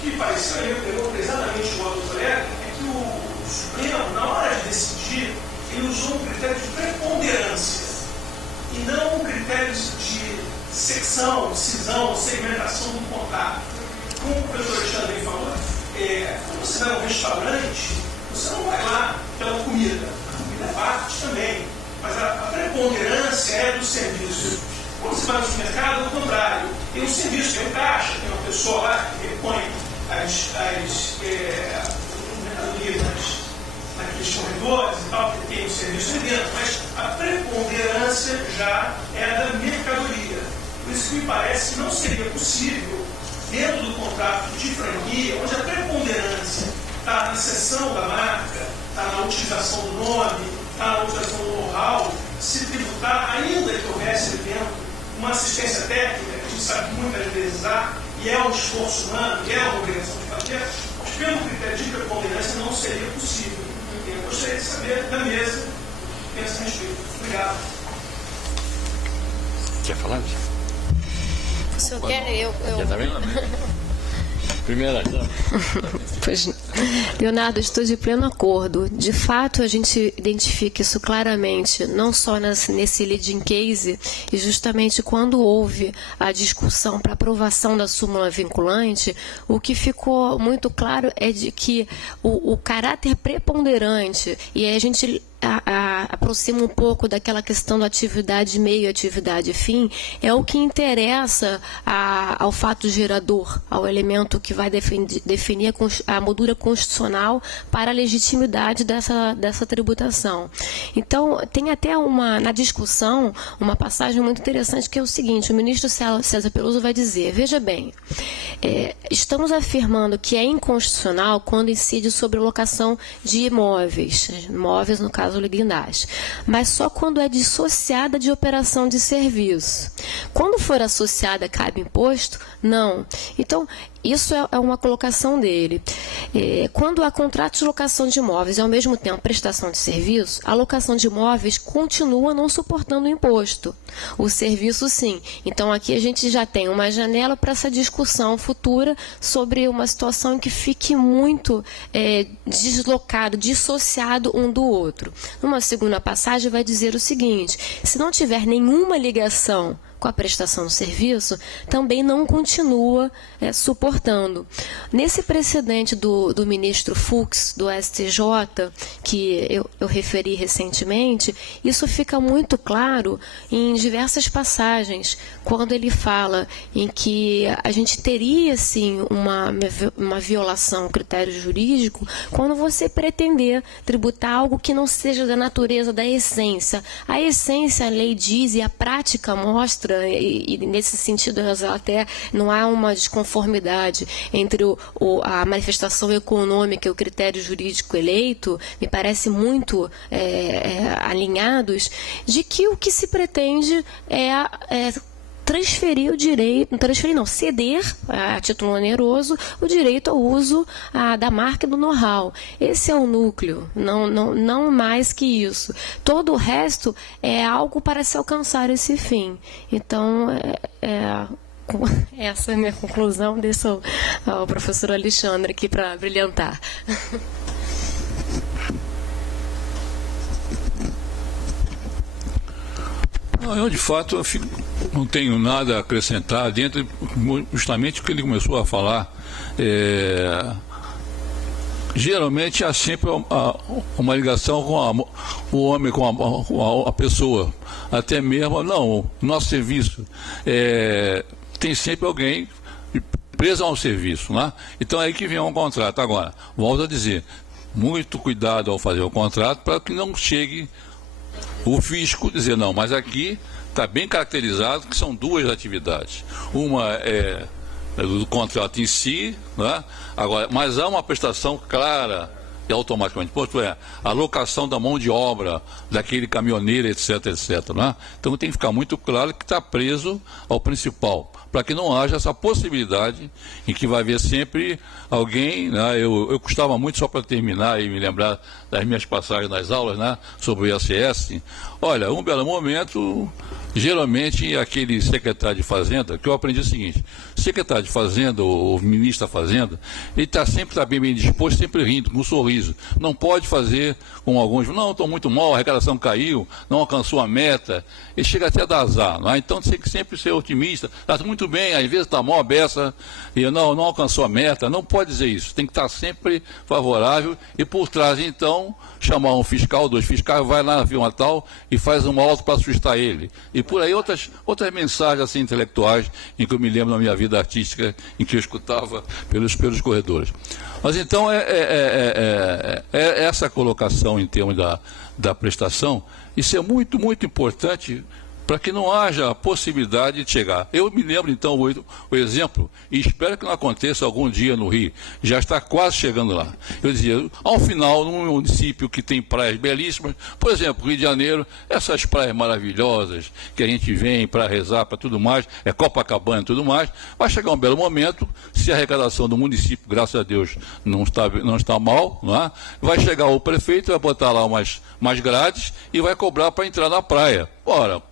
que me pareceu, eu pergunto exatamente igual ao colega, é que o Supremo, na hora de decidir, ele usou um critério de preponderância e não um critério de secção, cisão, segmentação do contrato. Como o professor Alexandre falou, quando você vai a um restaurante, você não vai lá pela comida. A comida é parte também, mas a preponderância é do serviço. Quando você vai no supermercado, é o contrário. Tem um serviço, tem um caixa, tem uma pessoa lá que repõe as mercadorias naqueles corredores e tal, que tem o serviço ali dentro, mas a preponderância já é da mercadoria. Por isso que me parece que não seria possível, dentro do contrato de franquia, onde a preponderância está na cessão da marca, está na utilização do nome, está na utilização do know-how, se tributar, ainda que houvesse dentro uma assistência técnica, que a gente sabe que muitas vezes há, e é um esforço humano, e é uma obrigação de fazer, mas pelo critério de preponderância não seria possível. Eu gostaria de saber da mesa o que pensa a respeito. Obrigado. Quer falar? O senhor quer? Quer também? Primeira. Pois, Leonardo, estou de pleno acordo. De fato, a gente identifica isso claramente, não só nesse leading case, e justamente quando houve a discussão para aprovação da súmula vinculante, o que ficou muito claro é de que o caráter preponderante, e aí a gente aproxima um pouco daquela questão da atividade meio e atividade fim, é o que interessa ao fato gerador, ao elemento que que vai definir a moldura constitucional para a legitimidade dessa tributação. Então, tem até na discussão uma passagem muito interessante que é o seguinte: o ministro César Peluso vai dizer, veja bem, estamos afirmando que é inconstitucional quando incide sobre a locação de imóveis, no caso o guindaste, mas só quando é dissociada de operação de serviço. Quando for associada, cabe imposto? Não. Então, isso é uma colocação dele. Quando há contrato de locação de imóveis e, ao mesmo tempo, prestação de serviço, a locação de imóveis continua não suportando o imposto. O serviço, sim. Então, aqui a gente já tem uma janela para essa discussão futura sobre uma situação em que fique muito deslocado, dissociado um do outro. Numa segunda passagem, vai dizer o seguinte: se não tiver nenhuma ligação com a prestação de serviço, também não continua suportando. Nesse precedente do ministro Fux, do STJ, que eu referi recentemente, isso fica muito claro em diversas passagens, quando ele fala em que a gente teria, sim, uma violação ao critério jurídico quando você pretender tributar algo que não seja da natureza da essência. A essência, a lei diz, e a prática mostra, e nesse sentido até não há uma desconformidade entre a manifestação econômica e o critério jurídico eleito, me parece muito alinhados, de que o que se pretende transferir o direito, ceder a título oneroso o direito ao uso da marca e do know-how. Esse é o núcleo, não mais que isso. Todo o resto é algo para se alcançar esse fim. Então, essa é a minha conclusão. Deixa ao professor Alexandre aqui para brilhantar. Eu, de fato, não tenho nada a acrescentar dentro, justamente o que ele começou a falar. Geralmente há sempre uma ligação com o homem, com a pessoa. Até mesmo, nosso serviço tem sempre alguém preso ao serviço, né? Então é aí que vem um contrato. Agora, volto a dizer, muito cuidado ao fazer o contrato para que não chegue o fisco dizer, não, mas aqui está bem caracterizado que são duas atividades. Uma é do contrato em si, né? Agora, mas há uma prestação clara e automaticamente, posto a alocação da mão de obra daquele caminhoneiro, etc, né? Então tem que ficar muito claro que está preso ao principal, para que não haja essa possibilidade em que vai haver sempre alguém, né? Eu gostava muito, só para terminar e me lembrar das minhas passagens nas aulas, né, sobre o ISS. Olha, um belo momento, geralmente aquele secretário de Fazenda, que eu aprendi o seguinte: secretário de Fazenda, ou ministro da Fazenda, ele está bem disposto, sempre rindo, com um sorriso. Não pode fazer com alguns, não, estou muito mal, a arrecadação caiu, não alcançou a meta. Ele chega até a dar azar, né? Então tem que sempre ser otimista. Está muito bem, às vezes está mal a beça, e não alcançou a meta. Não pode dizer isso, tem que estar sempre favorável, e por trás, então, chamar um fiscal, 2 fiscais, vai lá na firma tal e faz uma auto para assustar ele. E por aí outras mensagens assim, intelectuais, em que eu me lembro na minha vida artística, em que eu escutava pelos corredores. Mas então essa colocação em termos da prestação, isso é muito, muito importante para que não haja a possibilidade de chegar. Eu me lembro, então, o exemplo, e espero que não aconteça algum dia no Rio, já está quase chegando lá. Eu dizia, ao final, num município que tem praias belíssimas, por exemplo, Rio de Janeiro, essas praias maravilhosas, que a gente vem para rezar, para tudo mais, Copacabana e tudo mais, vai chegar um belo momento, se a arrecadação do município, graças a Deus, não está mal, não é? Vai chegar o prefeito, vai botar lá umas grades e vai cobrar para entrar na praia. Ora,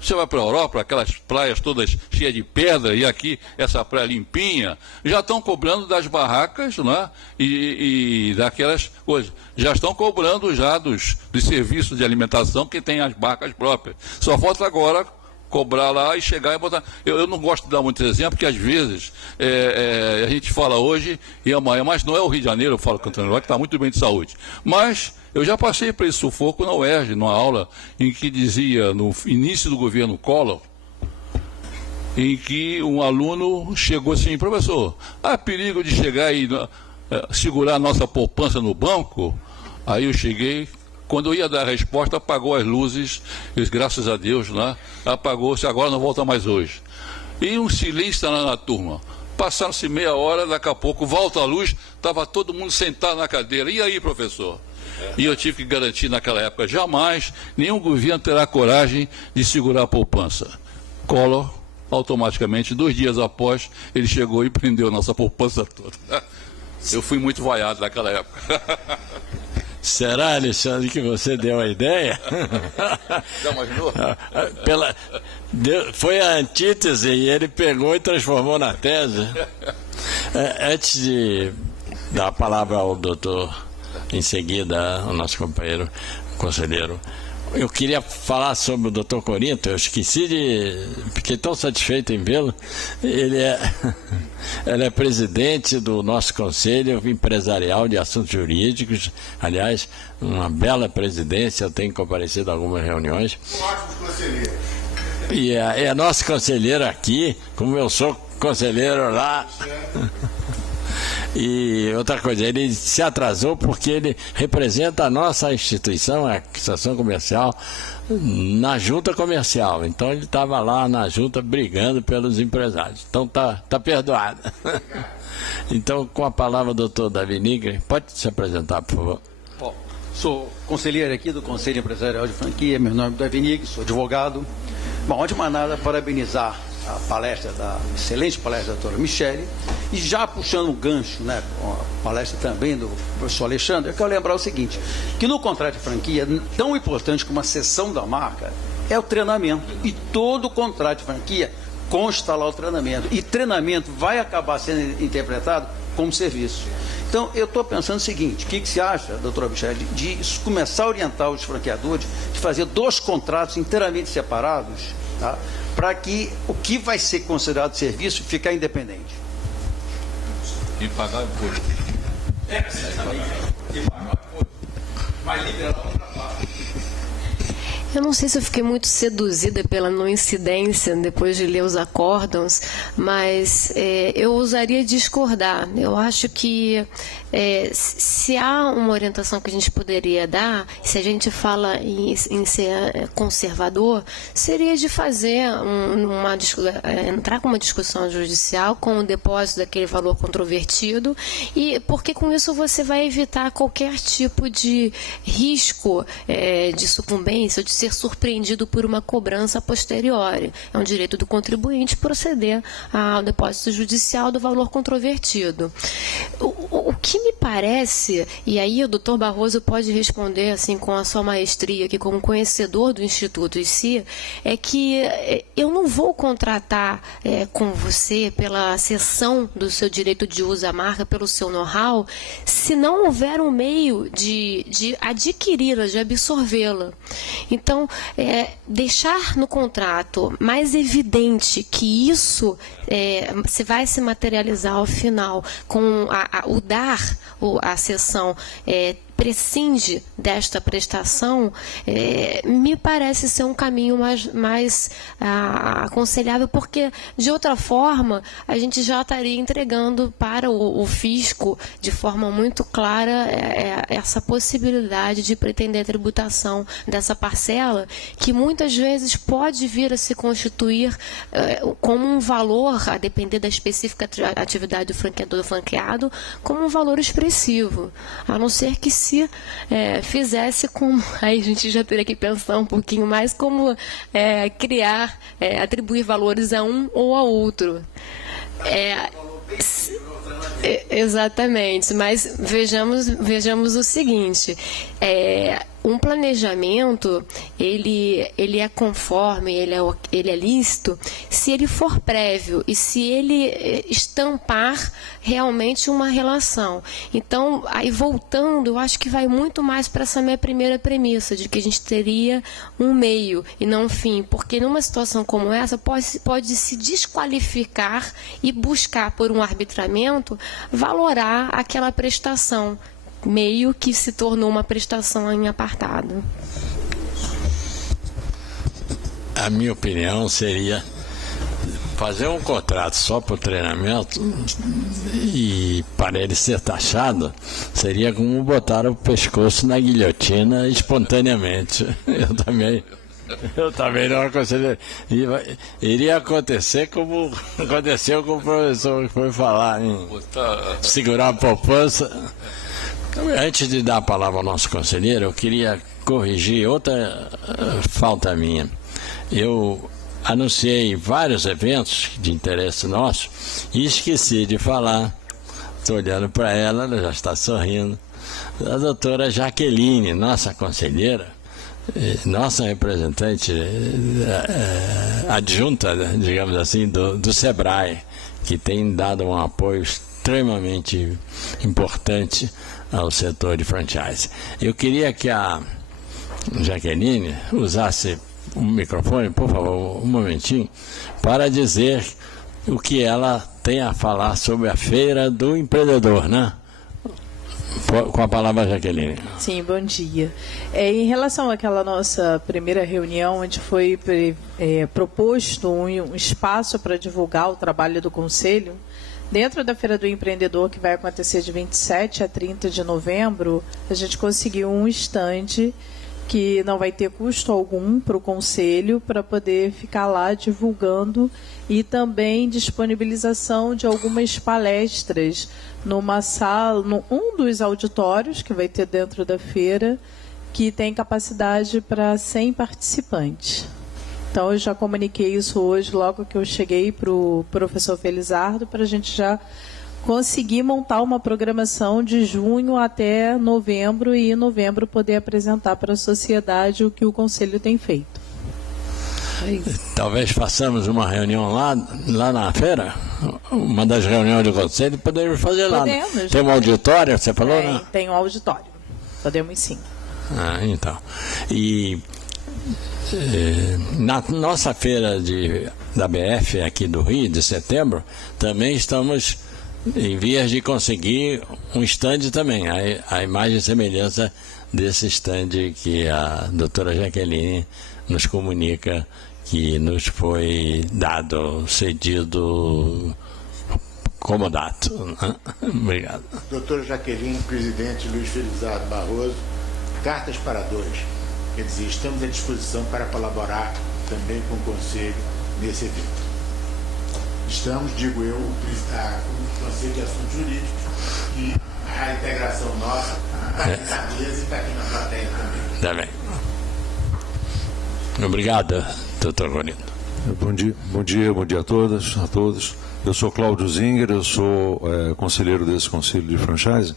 você vai para a Europa, aquelas praias todas cheias de pedra, e aqui essa praia limpinha, já estão cobrando das barracas, né? E daquelas coisas. Já estão cobrando já dos serviços de alimentação que tem as barracas próprias. Só falta agora cobrar lá e chegar e botar. Eu não gosto de dar muitos exemplos, porque às vezes a gente fala hoje e amanhã, mas não é o Rio de Janeiro, eu falo que está muito bem de saúde. Mas eu já passei por esse sufoco na UERJ, numa aula em que dizia, no início do governo Collor, em que um aluno chegou assim: professor, há perigo de chegar e segurar a nossa poupança no banco? Aí eu cheguei, quando eu ia dar a resposta, apagou as luzes, e, graças a Deus, né, apagou-se, agora não volta mais hoje. E um silêncio lá na turma. Passaram-se meia hora, daqui a pouco volta a luz, estava todo mundo sentado na cadeira. E aí, professor? E eu tive que garantir naquela época: jamais nenhum governo terá coragem de segurar a poupança. Collor, automaticamente, 2 dias após, ele chegou e prendeu a nossa poupança toda. Eu fui muito vaiado naquela época. Será, Alexandre, que você deu a ideia? Já imaginou? Foi a antítese e ele pegou e transformou na tese. Antes de dar a palavra ao doutor, em seguida, ao nosso companheiro conselheiro, eu queria falar sobre o doutor Corinto. Eu esqueci fiquei tão satisfeito em vê-lo. Ele é presidente do nosso Conselho Empresarial de Assuntos Jurídicos. Aliás, uma bela presidência, eu tenho comparecido a algumas reuniões. Ótimos conselheiros. E é nosso conselheiro aqui, como eu sou conselheiro lá. E outra coisa, ele se atrasou porque ele representa a nossa instituição, a Associação Comercial, na junta comercial. Então ele estava lá na junta brigando pelos empresários. Então tá perdoado. Então, com a palavra, doutor Davi Nigri, pode se apresentar, por favor. Bom, sou conselheiro aqui do Conselho Empresarial de Franquia, meu nome é Davi Nigri, sou advogado. Bom, antes de mais nada, parabenizar a palestra excelente palestra da doutora Michele, e já puxando um gancho, né, com a palestra também do professor Alexandre, eu quero lembrar o seguinte, que no contrato de franquia, tão importante como a cessão da marca, é o treinamento, e todo contrato de franquia consta lá o treinamento, e treinamento vai acabar sendo interpretado como serviço. Então, eu estou pensando o seguinte: o que se acha, doutora Michele, de começar a orientar os franqueadores de fazer 2 contratos inteiramente separados, tá? Para que o que vai ser considerado serviço ficar independente. E pagar imposto. E pagar imposto. Mas liberar outra parte. Eu não sei se eu fiquei muito seduzida pela não incidência depois de ler os acórdãos, mas eu ousaria discordar. Eu acho que se há uma orientação que a gente poderia dar, se a gente fala em ser conservador, seria de fazer entrar com uma discussão judicial com o depósito daquele valor controvertido, e porque com isso você vai evitar qualquer tipo de risco de sucumbência ou de ser surpreendido por uma cobrança a posteriori. É um direito do contribuinte proceder ao depósito judicial do valor controvertido. O que me parece, e aí o doutor Barroso pode responder assim com a sua maestria aqui como conhecedor do Instituto em si, é que eu não vou contratar com você pela cessão do seu direito de uso à marca, pelo seu know-how, se não houver um meio de adquiri-la, de absorvê-la. Então, deixar no contrato mais evidente que isso se vai se materializar ao final com a cessão prescinde desta prestação, me parece ser um caminho mais aconselhável, porque, de outra forma, a gente já estaria entregando para o fisco, de forma muito clara, essa possibilidade de pretender a tributação dessa parcela, que muitas vezes pode vir a se constituir como um valor, a depender da específica atividade do franqueador do franqueado, como um valor expressivo, a não ser que se fizesse como, aí a gente já teria que pensar um pouquinho mais como criar, atribuir valores a um ou a outro. Exatamente, mas vejamos o seguinte, um planejamento, ele é conforme, ele é lícito, se ele for prévio e se ele estampar realmente uma relação. Então, aí voltando, eu acho que vai muito mais para essa minha primeira premissa, de que a gente teria um meio e não um fim, porque numa situação como essa, pode se desqualificar e buscar por um arbitramento valorar aquela prestação, meio que se tornou uma prestação em apartado. A minha opinião seria Fazer um contrato só para o treinamento e para ele ser taxado seria como botar o pescoço na guilhotina espontaneamente. Eu também não aconselho. Iria acontecer como aconteceu com o professor que foi falar em segurar a poupança. Antes de dar a palavra ao nosso conselheiro, eu queria corrigir outra falta minha. Eu anunciei vários eventos de interesse nosso e esqueci de falar. Estou olhando para ela, ela já está sorrindo. A doutora Jaqueline, nossa conselheira, nossa representante adjunta, digamos assim, do SEBRAE, que tem dado um apoio extremamente importante ao setor de franchise. Eu queria que a Jaqueline usasse o microfone, por favor, um momentinho, para dizer o que ela tem a falar sobre a Feira do Empreendedor, né? Com a palavra, Jaqueline. Sim, bom dia. Em relação àquela nossa primeira reunião, onde foi proposto um espaço para divulgar o trabalho do Conselho, dentro da Feira do Empreendedor, que vai acontecer de 27 a 30 de novembro, a gente conseguiu um estande que não vai ter custo algum para o Conselho, para poder ficar lá divulgando, e também disponibilização de algumas palestras numa sala, num dos auditórios que vai ter dentro da feira, que tem capacidade para 100 participantes. Então, eu já comuniquei isso hoje, logo que eu cheguei para o professor Felizardo, para a gente já conseguir montar uma programação de junho até novembro, e em novembro poder apresentar para a sociedade o que o Conselho tem feito. Talvez façamos uma reunião lá na feira, uma das reuniões do Conselho, podemos fazer lá. Podemos. Tem um auditório, você falou, né? Tem um auditório. Podemos sim. Então. E na nossa feira da BF aqui do Rio, de setembro, também estamos em vias de conseguir um stand também, a imagem e semelhança desse stand que a doutora Jaqueline nos comunica que nos foi dado, cedido, comodato. Obrigado. Doutora Jaqueline, presidente Luiz Felizardo Barroso, cartas para dois. Quer dizer, estamos à disposição para colaborar também com o Conselho nesse evento. Estamos, digo eu, o Conselho de Assuntos Jurídicos, e a integração nossa está aqui na mesa e está aqui na plateia também. Também. Obrigado, doutor Golindo. Bom dia a todos. Eu sou Cláudio Zinger, eu sou conselheiro desse Conselho de Franchise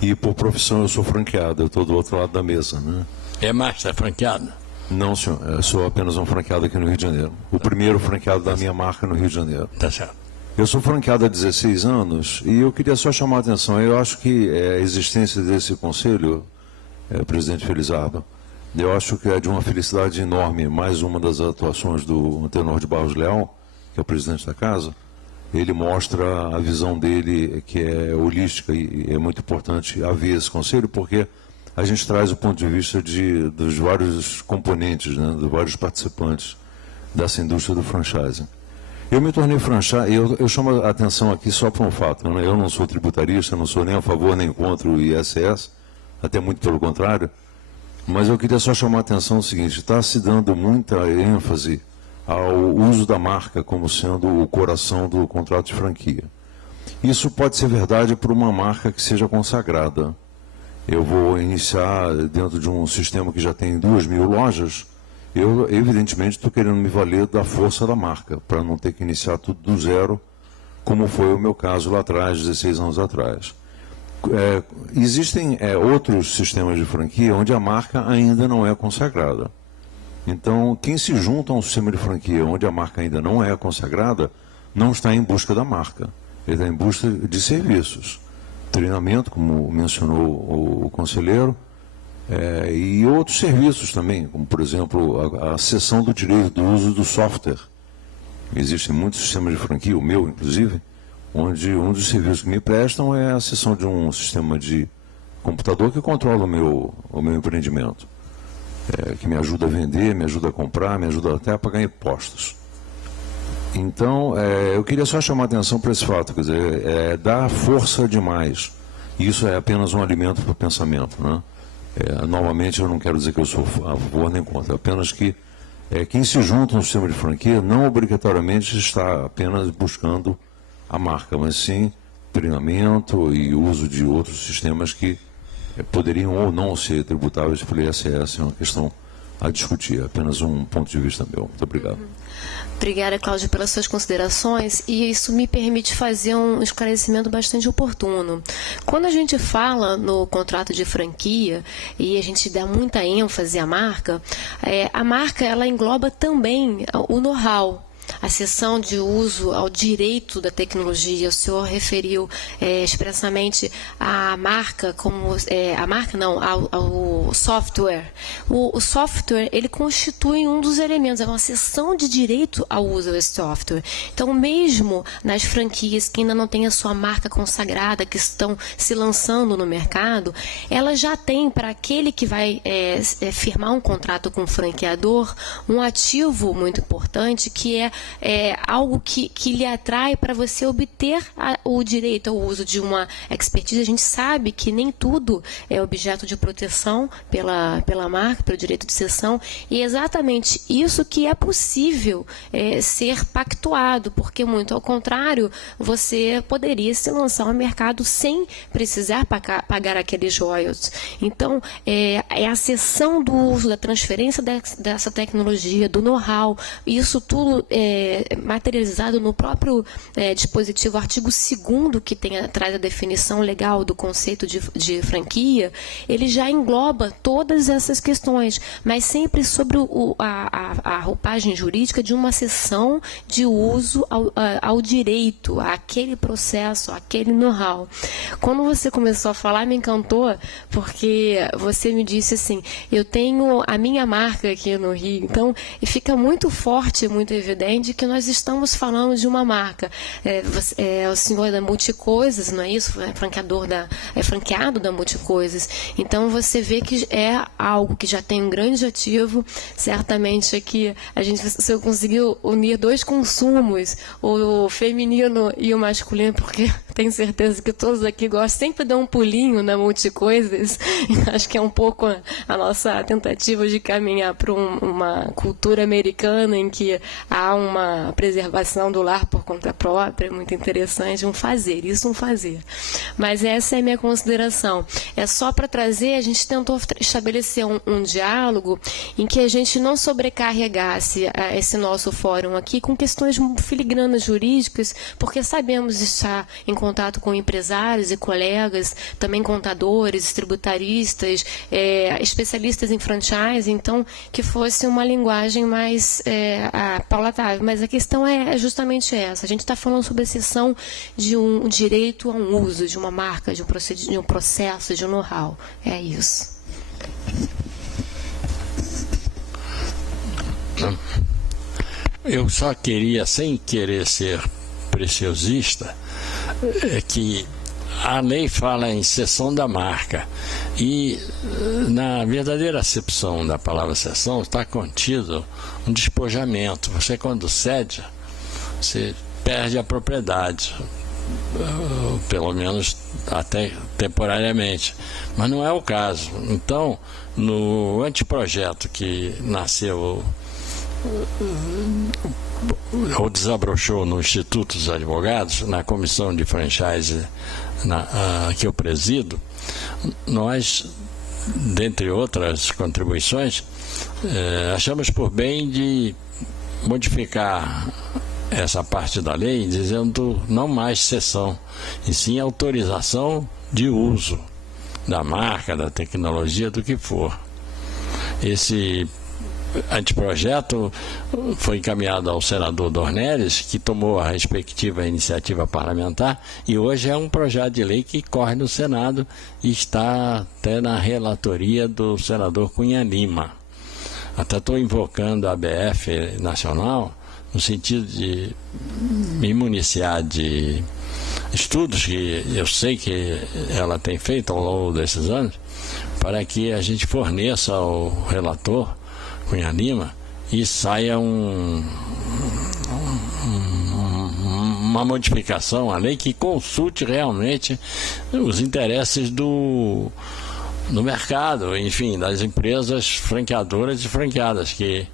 e, por profissão, eu sou franqueado. Eu estou do outro lado da mesa, né? É master franqueado? Não, senhor. Eu sou apenas um franqueado aqui no Rio de Janeiro. O primeiro franqueado da minha marca no Rio de Janeiro. Tá certo. Eu sou franqueado há 16 anos e eu queria só chamar a atenção. Eu acho que a existência desse conselho, presidente Felizardo, eu acho que é de uma felicidade enorme. Mais uma das atuações do Antenor de Barros Leal, que é o presidente da casa. Ele mostra a visão dele, que é holística, e é muito importante haver esse conselho, porque a gente traz o ponto de vista dos vários componentes, né, dos vários participantes dessa indústria do franchising. Eu me tornei franchise, eu chamo a atenção aqui só para um fato, né? Eu não sou tributarista, não sou nem a favor nem contra o ISS, até muito pelo contrário, mas eu queria só chamar a atenção o seguinte: está se dando muita ênfase ao uso da marca como sendo o coração do contrato de franquia. Isso pode ser verdade para uma marca que seja consagrada. Eu vou iniciar dentro de um sistema que já tem 2.000 lojas. Eu, evidentemente, estou querendo me valer da força da marca, para não ter que iniciar tudo do zero, como foi o meu caso lá atrás, 16 anos atrás. Existem outros sistemas de franquia onde a marca ainda não é consagrada. Então, quem se junta a um sistema de franquia onde a marca ainda não é consagrada, não está em busca da marca. Ele está em busca de serviços. Treinamento, como mencionou o conselheiro, e outros serviços também, como, por exemplo, a cessão do direito do uso do software. Existem muitos sistemas de franquia, o meu, inclusive, onde um dos serviços que me prestam é a cessão de um sistema de computador que controla o meu empreendimento, que me ajuda a vender, me ajuda a comprar, me ajuda até a pagar impostos. Então, eu queria só chamar a atenção para esse fato, quer dizer, dá força demais. Isso é apenas um alimento para o pensamento, né? Novamente, eu não quero dizer que eu sou a favor nem contra, apenas que quem se junta no sistema de franquia não obrigatoriamente está apenas buscando a marca, mas sim treinamento e uso de outros sistemas que poderiam ou não ser tributáveis pelo ISS. É uma questão a discutir, apenas um ponto de vista meu. Muito obrigado. Obrigada, Cláudio, pelas suas considerações, e isso me permite fazer um esclarecimento bastante oportuno. Quando a gente fala no contrato de franquia e a gente dá muita ênfase à marca, a marca ela engloba também o know-how, a cessão de uso ao direito da tecnologia. O senhor referiu expressamente a marca como a marca não, ao software. O software ele constitui um dos elementos, é uma cessão de direito ao uso desse software. Então, mesmo nas franquias que ainda não têm a sua marca consagrada, que estão se lançando no mercado, ela já tem para aquele que vai firmar um contrato com o franqueador um ativo muito importante que é algo que lhe atrai para você obter o direito ao uso de uma expertise. A gente sabe que nem tudo é objeto de proteção pela marca, pelo direito de cessão, e é exatamente isso que é possível ser pactuado, porque, muito ao contrário, você poderia se lançar ao mercado sem precisar pagar aqueles royalties. Então, é a cessão do uso, da transferência dessa tecnologia, do know-how, isso tudo materializado no próprio dispositivo, artigo 2º, que traz a definição legal do conceito de franquia. Ele já engloba todas essas questões, mas sempre sobre a roupagem jurídica de uma cessão de uso ao direito, àquele processo, àquele know-how. Quando você começou a falar, me encantou, porque você me disse assim, eu tenho a minha marca aqui no Rio, então fica muito forte, muito evidente que nós estamos falando de uma marca. O senhor é da Multicoisas, não é isso? É franqueado da Multicoisas. Então, você vê que é algo que já tem um grande ativo. Certamente aqui o senhor conseguiu unir dois consumos, o feminino e o masculino, porque tenho certeza que todos aqui gostam, sempre dão um pulinho na Multicoisas. Acho que é um pouco a nossa tentativa de caminhar para uma cultura americana em que há uma preservação do lar por conta própria, muito interessante, um fazer. Mas essa é a minha consideração. É só para trazer, a gente tentou estabelecer um diálogo em que a gente não sobrecarregasse esse nosso fórum aqui com questões filigranas jurídicas, porque sabemos estar em contato com empresários e colegas, também contadores, tributaristas, especialistas em franchise, então que fosse uma linguagem mais palatável. Mas a questão é justamente essa. A gente está falando sobre a cessão de um direito a um uso, de uma marca, de um processo, de um know-how. É isso. Eu só queria, sem querer ser preciosista, que a lei fala em cessão da marca e na verdadeira acepção da palavra cessão está contido um despojamento. Você, quando cede, você perde a propriedade, pelo menos até temporariamente, mas não é o caso. Então, no anteprojeto que nasceu ou desabrochou no Instituto dos Advogados, na comissão de franchise que eu presido, nós, dentre outras contribuições, achamos por bem de modificar essa parte da lei, dizendo não mais cessão, e sim autorização de uso da marca, da tecnologia, do que for. Esse anteprojeto foi encaminhado ao senador Dornelles, que tomou a respectiva iniciativa parlamentar, e hoje é um projeto de lei que corre no Senado e está até na relatoria do senador Cunha Lima. Até estou invocando a ABF Nacional, no sentido de me municiar de estudos que eu sei que ela tem feito ao longo desses anos, para que a gente forneça ao relator Cunha Lima e saia um uma modificação à lei que consulte realmente os interesses do mercado, enfim, das empresas franqueadoras e franqueadas, que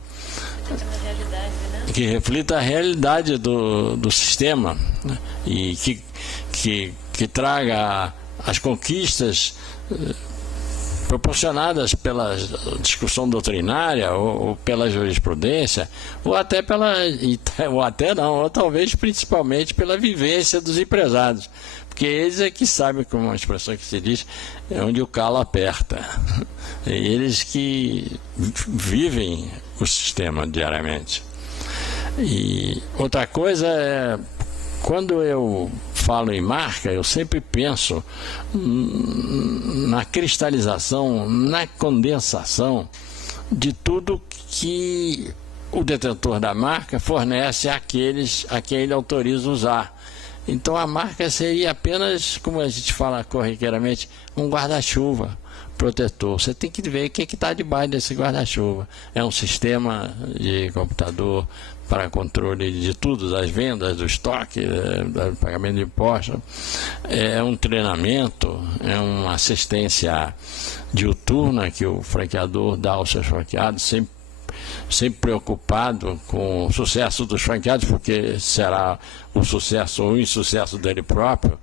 reflita a realidade do sistema, né? E que traga as conquistas proporcionadas pela discussão doutrinária ou pela jurisprudência, ou talvez principalmente pela vivência dos empresários, porque eles é que sabem, como uma expressão que se diz, é onde o calo aperta. Eles que vivem o sistema diariamente. E outra coisa é, quando eu falo em marca, eu sempre penso na cristalização, na condensação de tudo que o detentor da marca fornece àqueles a quem ele autoriza usar. Então a marca seria apenas, como a gente fala corriqueiramente, um guarda-chuva protetor. Você tem que ver o que está debaixo desse guarda-chuva. É um sistema de computador para controle de tudo, das vendas, do estoque, do pagamento de impostos. É um treinamento, é uma assistência diuturna que o franqueador dá aos seus franqueados, sempre preocupado com o sucesso dos franqueados, porque será o sucesso ou o insucesso dele próprio.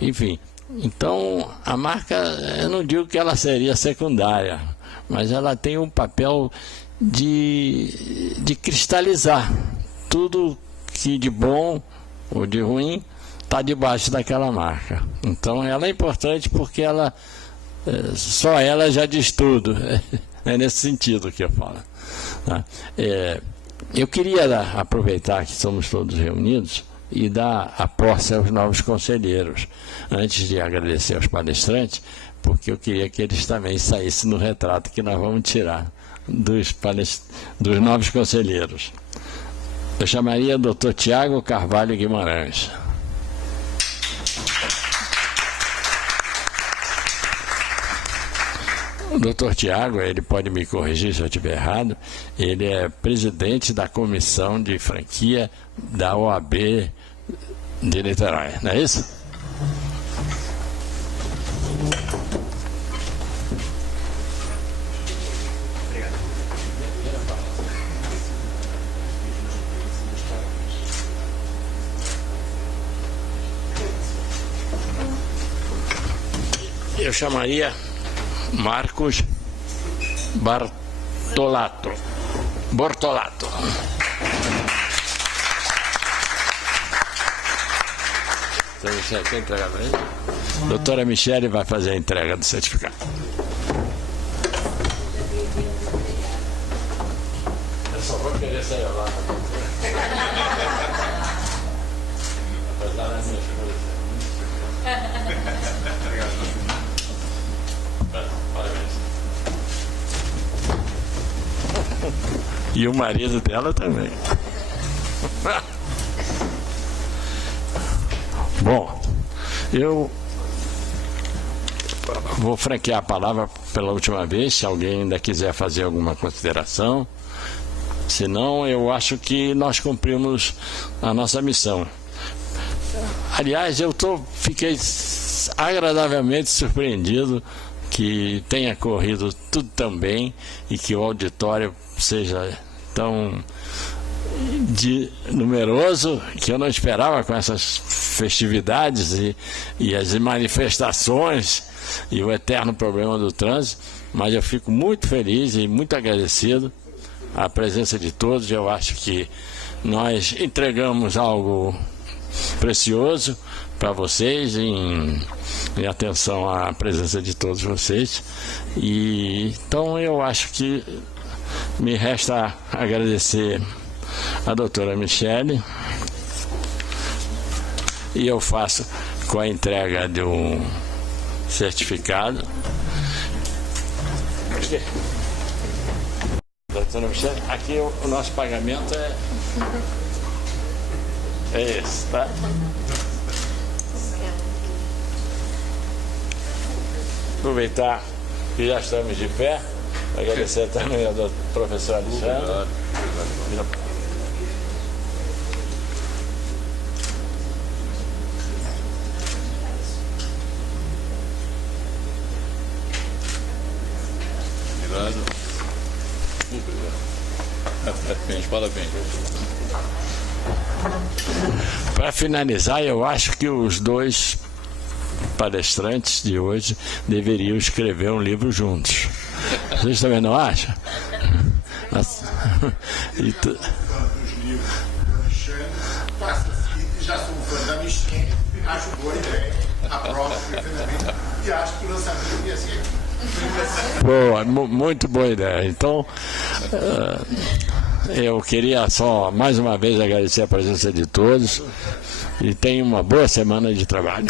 Enfim, então a marca, eu não digo que ela seria secundária, mas ela tem um papel de cristalizar tudo que de bom ou de ruim está debaixo daquela marca. Então ela é importante porque ela, só ela já diz tudo. É nesse sentido que eu falo. Tá? Eu queria aproveitar que estamos todos reunidos e dar a posse aos novos conselheiros, antes de agradecer aos palestrantes, porque eu queria que eles também saíssem no retrato que nós vamos tirar dos novos conselheiros. Eu chamaria o Dr. Tiago Carvalho Guimarães. O Dr. Tiago, ele pode me corrigir se eu estiver errado, ele é presidente da comissão de franquia da OAB de Niterói, não é isso? Eu chamaria Marcos Bortolato. Você quer entregar para ele? Doutora Michele vai fazer a entrega do certificado. Eu só vou querer sair lá. Apesar das minhas coisas. Parabéns. E o marido dela também. Bom, eu vou franquear a palavra pela última vez, se alguém ainda quiser fazer alguma consideração. Senão, eu acho que nós cumprimos a nossa missão. Aliás, fiquei agradavelmente surpreendido que tenha corrido tudo tão bem e que o auditório seja tão numeroso, que eu não esperava com essas festividades e as manifestações e o eterno problema do trânsito, mas eu fico muito feliz e muito agradecido à presença de todos. Eu acho que nós entregamos algo precioso para vocês em atenção à presença de todos vocês, e então eu acho que me resta agradecer a doutora Michele, e eu faço com a entrega de um certificado. Doutora Michele, aqui o nosso pagamento é esse, tá? Aproveitar que já estamos de pé, agradecer também ao professor Alexandre. Parabéns. Para finalizar, eu acho que os dois palestrantes de hoje deveriam escrever um livro juntos. Vocês também não acham? Já sou um fã da Michelle, acho boa ideia, aprovo perfeitamente e acho que o lançamento devia ser aqui. Boa, muito boa ideia. Então, eu queria só mais uma vez agradecer a presença de todos e tenham uma boa semana de trabalho.